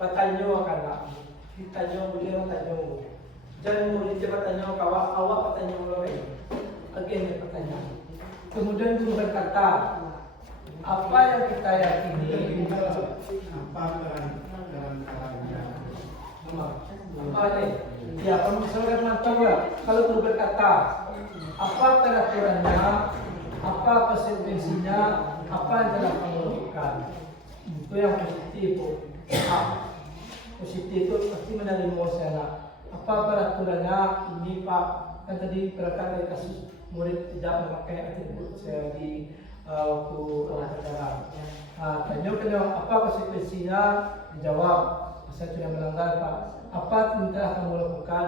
bertanya akan ditanya boleh bertanya. Jangan murid dia bertanya awak bertanya mulai. Again dia pertanyaan. Kemudian guru berkata, apa yang kita yakini? Apa peran-perannya? Apa nih? Ya, kamu misalkan mantap ya. Kalau guru berkata, apa peraturannya? Apa konsekuensinya? Apa yang telah kamu lakukan? Itu yang positif. Positif itu pasti menerima sana. Apa peraturannya ini Pak? Kan tadi berkata dari kasus murid tidak memakai atribut saya di waktu acara. Tanya apa konsekuensinya? Dijawab, saya tidak melanggar Pak. Apa yang telah kamu lakukan?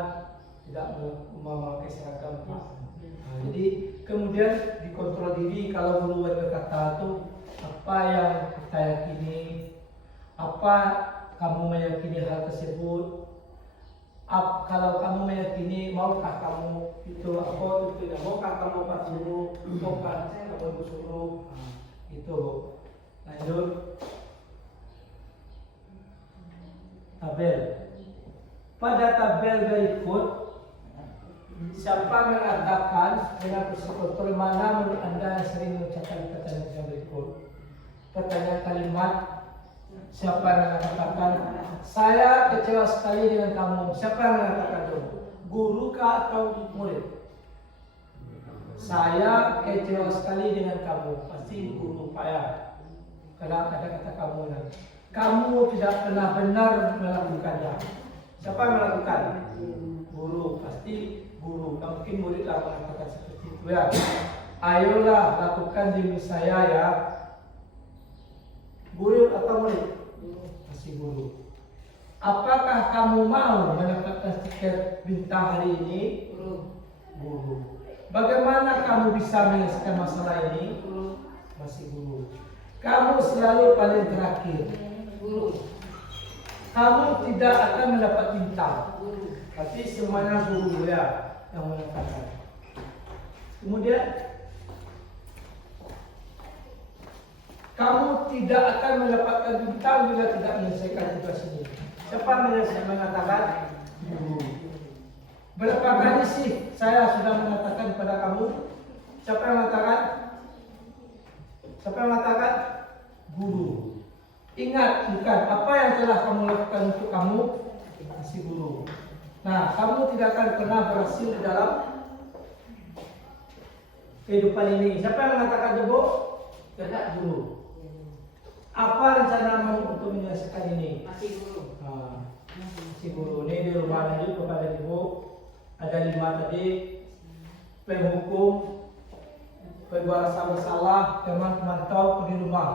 Tidak memakai seragam Pak. Jadi kemudian dikontrol diri. Kalau guru berkata itu apa yang kita yakini, apa kamu meyakini hal tersebut. Kalau kamu meyakini, maukah kamu itu apa itu tidak, maukah kamu Pak suruh, maukah kamu suruh, itu. Lanjut. Tabel. Pada tabel berikut, siapa mengatakan dengan persekutur mana menurut Anda yang sering mengucapkan pertanyaan yang berikut? Pertanyaan kalimat. Siapa yang mengatakan saya kecewa sekali dengan kamu? Siapa yang mengatakan itu? Guru kah atau murid? Saya kecewa sekali dengan kamu. Pasti guru Pak ya. Karena ada kata kamu ya. Kamu tidak pernah benar melakukannya. Siapa yang melakukan? Guru. Pasti guru. Tak mungkin murid lah mengatakan seperti itu ya. Ayolah lakukan demi saya ya. Guru atau murid? Masih guru. Apakah kamu mau mendapatkan stiker bintang hari ini? Guru. Bagaimana kamu bisa menyelesaikan masalah ini? Masih guru. Kamu selalu paling terakhir. Guru. Kamu tidak akan mendapat bintang. Tapi semuanya guru ya yang mengatakan. Kemudian kamu tidak akan mendapatkan bintang bila tidak menyelesaikan tugas ini. Siapa yang mengatakan? Guru. Berapa kali sih saya sudah mengatakan kepada kamu? Siapa yang mengatakan? Siapa yang mengatakan? Guru. Ingat, bukan apa yang telah kamu lakukan untuk kamu, masih guru. Nah, kamu tidak akan pernah berhasil di dalam kehidupan ini. Siapa yang mengatakan itu? Tidak, guru. Apa rencanamu untuk menyelesaikan ini? Masih guru. Masih guru. Ini di rumah lanjut kepada ibu. Ada 5 tadi. Penghukum, pemberasa bersalah, teman pemantau di rumah.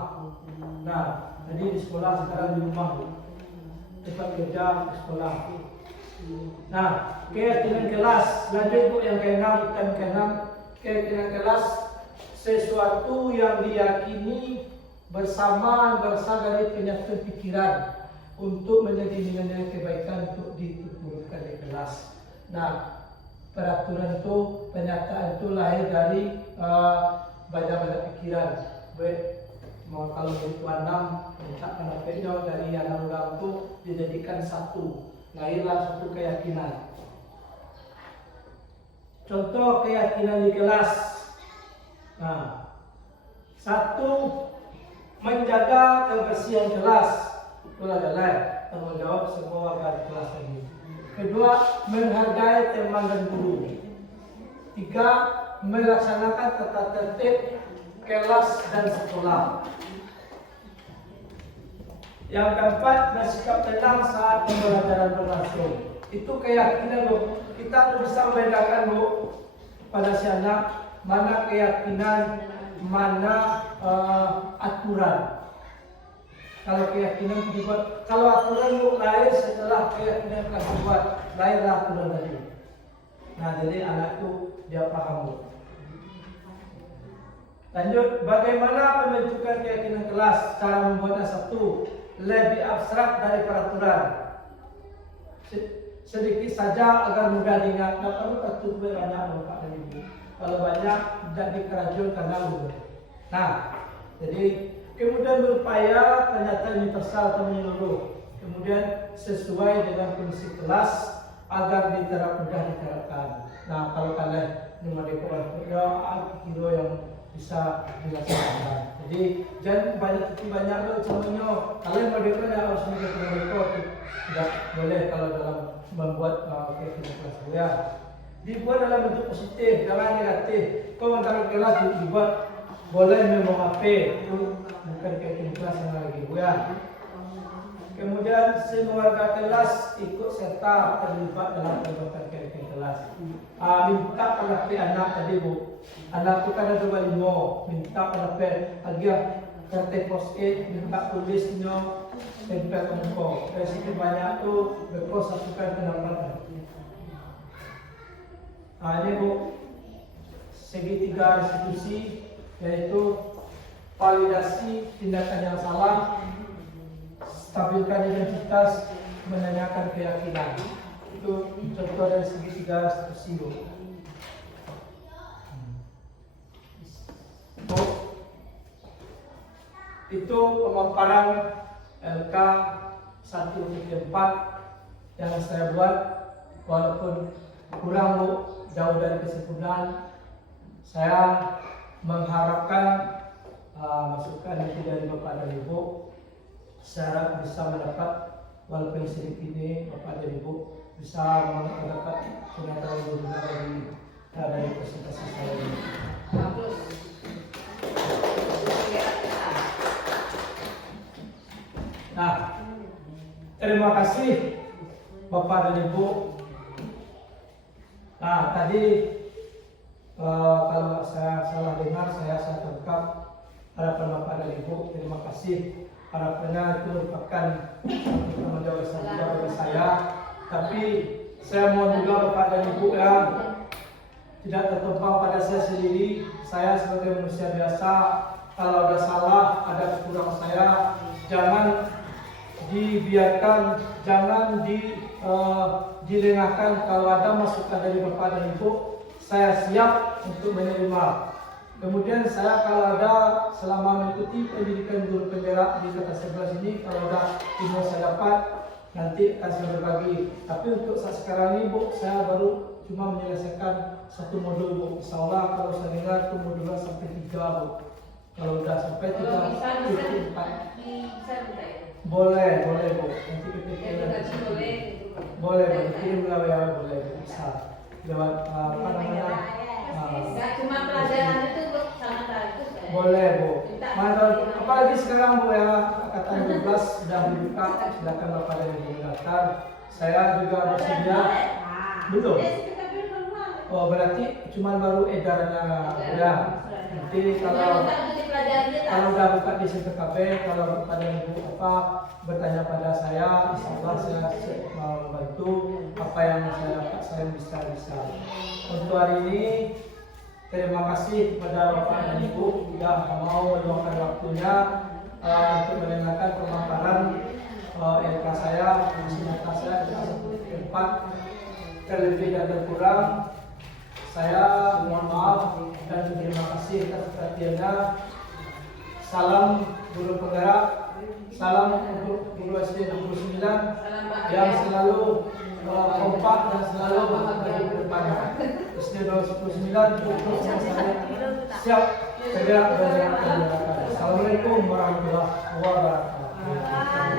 Nah, tadi di sekolah, sekarang di rumah. Tempat kerja di sekolah. Nah, keyakinan kelas. Lanjut bu yang ke-6, item ke-6. Keyakinan kelas sesuatu yang diyakini bersamaan berasal dari penyatuan pikiran untuk menjadi nilai-nilai kebaikan untuk dituturkan di kelas. Nah, peraturan itu, penyataan itu lahir dari banyak-banyak pikiran. Baik, kalau dari Tuan 6, mencatatkan akhirnya dari yang 6 itu dijadikan satu. Lahirlah satu keyakinan. Contoh keyakinan di kelas. Nah, 1. Menjaga kebersihan kelas. Itu adalah tanggung jawab semua warga kelas ini. 2. Menghargai teman dan guru. 3. Melaksanakan tata tertib kelas dan sekolah. Yang keempat, bersikap tenang saat pembelajaran berlangsung. Itu keyakinan bu. Kita bisa membedakan bu pada si anak mana keyakinan, mana aturan. Kalau keyakinan dibuat, kalau aturan bu lahir setelah keyakinan telah dibuat, lahirlah aturan tadi. Nah, jadi anak itu dia paham. Lanjut, bagaimana pembentukan keyakinan kelas? Cara membuatnya satu, lebih abstrak dari peraturan. Sedikit saja agar mudah diingat. Tak perlu tertutup banyak Bapak dan Ibu. Kalau banyak tidak dikerajulkan lalu. Nah, jadi kemudian berupaya ternyata universal atau menyeluruh. Kemudian sesuai dengan kondisi kelas agar mudah diterapkan. Nah, kalau kalian memiliki kilo yang bisa dilaksanakan. Jadi jangan banyak contohnya. Kalian bagaimana harus mengikuti tidak boleh kalau dalam membuat keyakinan kelas ya. Dibuat dalam bentuk positif, jangan negatif. Kalau antara kelas dibuat boleh memang HP itu bukan keyakinan kelas yang lagi ya. Kemudian semua warga kelas ikut serta terlibat dalam pembuatan keyakinan kelas. Minta pada anak tadi Bu, anak itu kan ada 25, minta pada agar kertas post-it, minta tulisnya tempel muka. Dari situ banyak tu berkos satukan pendapat. Ini Bu, segitiga institusi, yaitu validasi tindakan yang salah, stabilkan identitas, menanyakan keyakinan. Itu contoh dari segitiga institusi Bu. Itu pemaparan LK 1.4 yang saya buat, walaupun kurang Bu, jauh dari kesempurnaan. Saya mengharapkan masukan nanti dari Bapak dan Ibu. Saya bisa mendapat walaupun sedikit ini Bapak dan Ibu bisa mendapat pengetahuan lebih dari presentasi saya ini. Bagus. Nah, terima kasih Bapak dan Ibu. Nah, tadi kalau saya salah dengar, saya tangkap harapan Bapak dan Ibu. Terima kasih. Harapannya itu merupakan tanggung jawab bagi saya. Tapi saya mohon juga Bapak dan Ibu yang tidak tertumpang pada saya sendiri. Saya sebagai manusia biasa, kalau ada salah, ada kekurangan saya, jangan dibiarkan, jangan dilengahkan. Kalau ada masukan dari Bapak dan Ibu, saya siap untuk menerima. Kemudian saya kalau ada selama mengikuti pendidikan guru penggerak di kota sebelah sini, kalau ada ilmu saya dapat, nanti akan saya berbagi. Tapi untuk saat sekarang ini Bu, saya baru cuma menyelesaikan satu modul Bu. Insya Allah kalau saya dengar itu modul sampai 3 Bu. Kalau sudah sampai 3, Bisa itu 4. bisa minta itu. Boleh Bu. Nanti PPT Edukasi boleh. boleh Bu, kirim melalui boleh bisa. Lewat apa namanya? Enggak cuma pelajaran itu Bu, sama itu. Boleh Bu. Mantap. Apalagi sekarang Bu ya, angkatan 12 sudah dibuka, silakan Bapak dan Ibu daftar. Saya juga bersedia. Belum. Oh berarti cuma baru edarnya ya. Nanti kalau udah buka di CPKB, kalau Bapak dan Ibu bertanya pada saya, insya Allah saya membantu apa yang saya dapat, saya bisa. Untuk hari ini terima kasih kepada Bapak dan Ibu yang mau meluangkan waktunya untuk mendengarkan pemaparan LK saya, data saya tempat terlebih dan terkurang. Saya mohon maaf dan terima kasih atas perhatiannya. Salam guru penggerak, salam untuk guru SD 29 yang selalu kompak dan selalu berbagi ke depannya. SD 29 untuk saya siap bergerak dan bergerak. Assalamualaikum warahmatullahi wabarakatuh.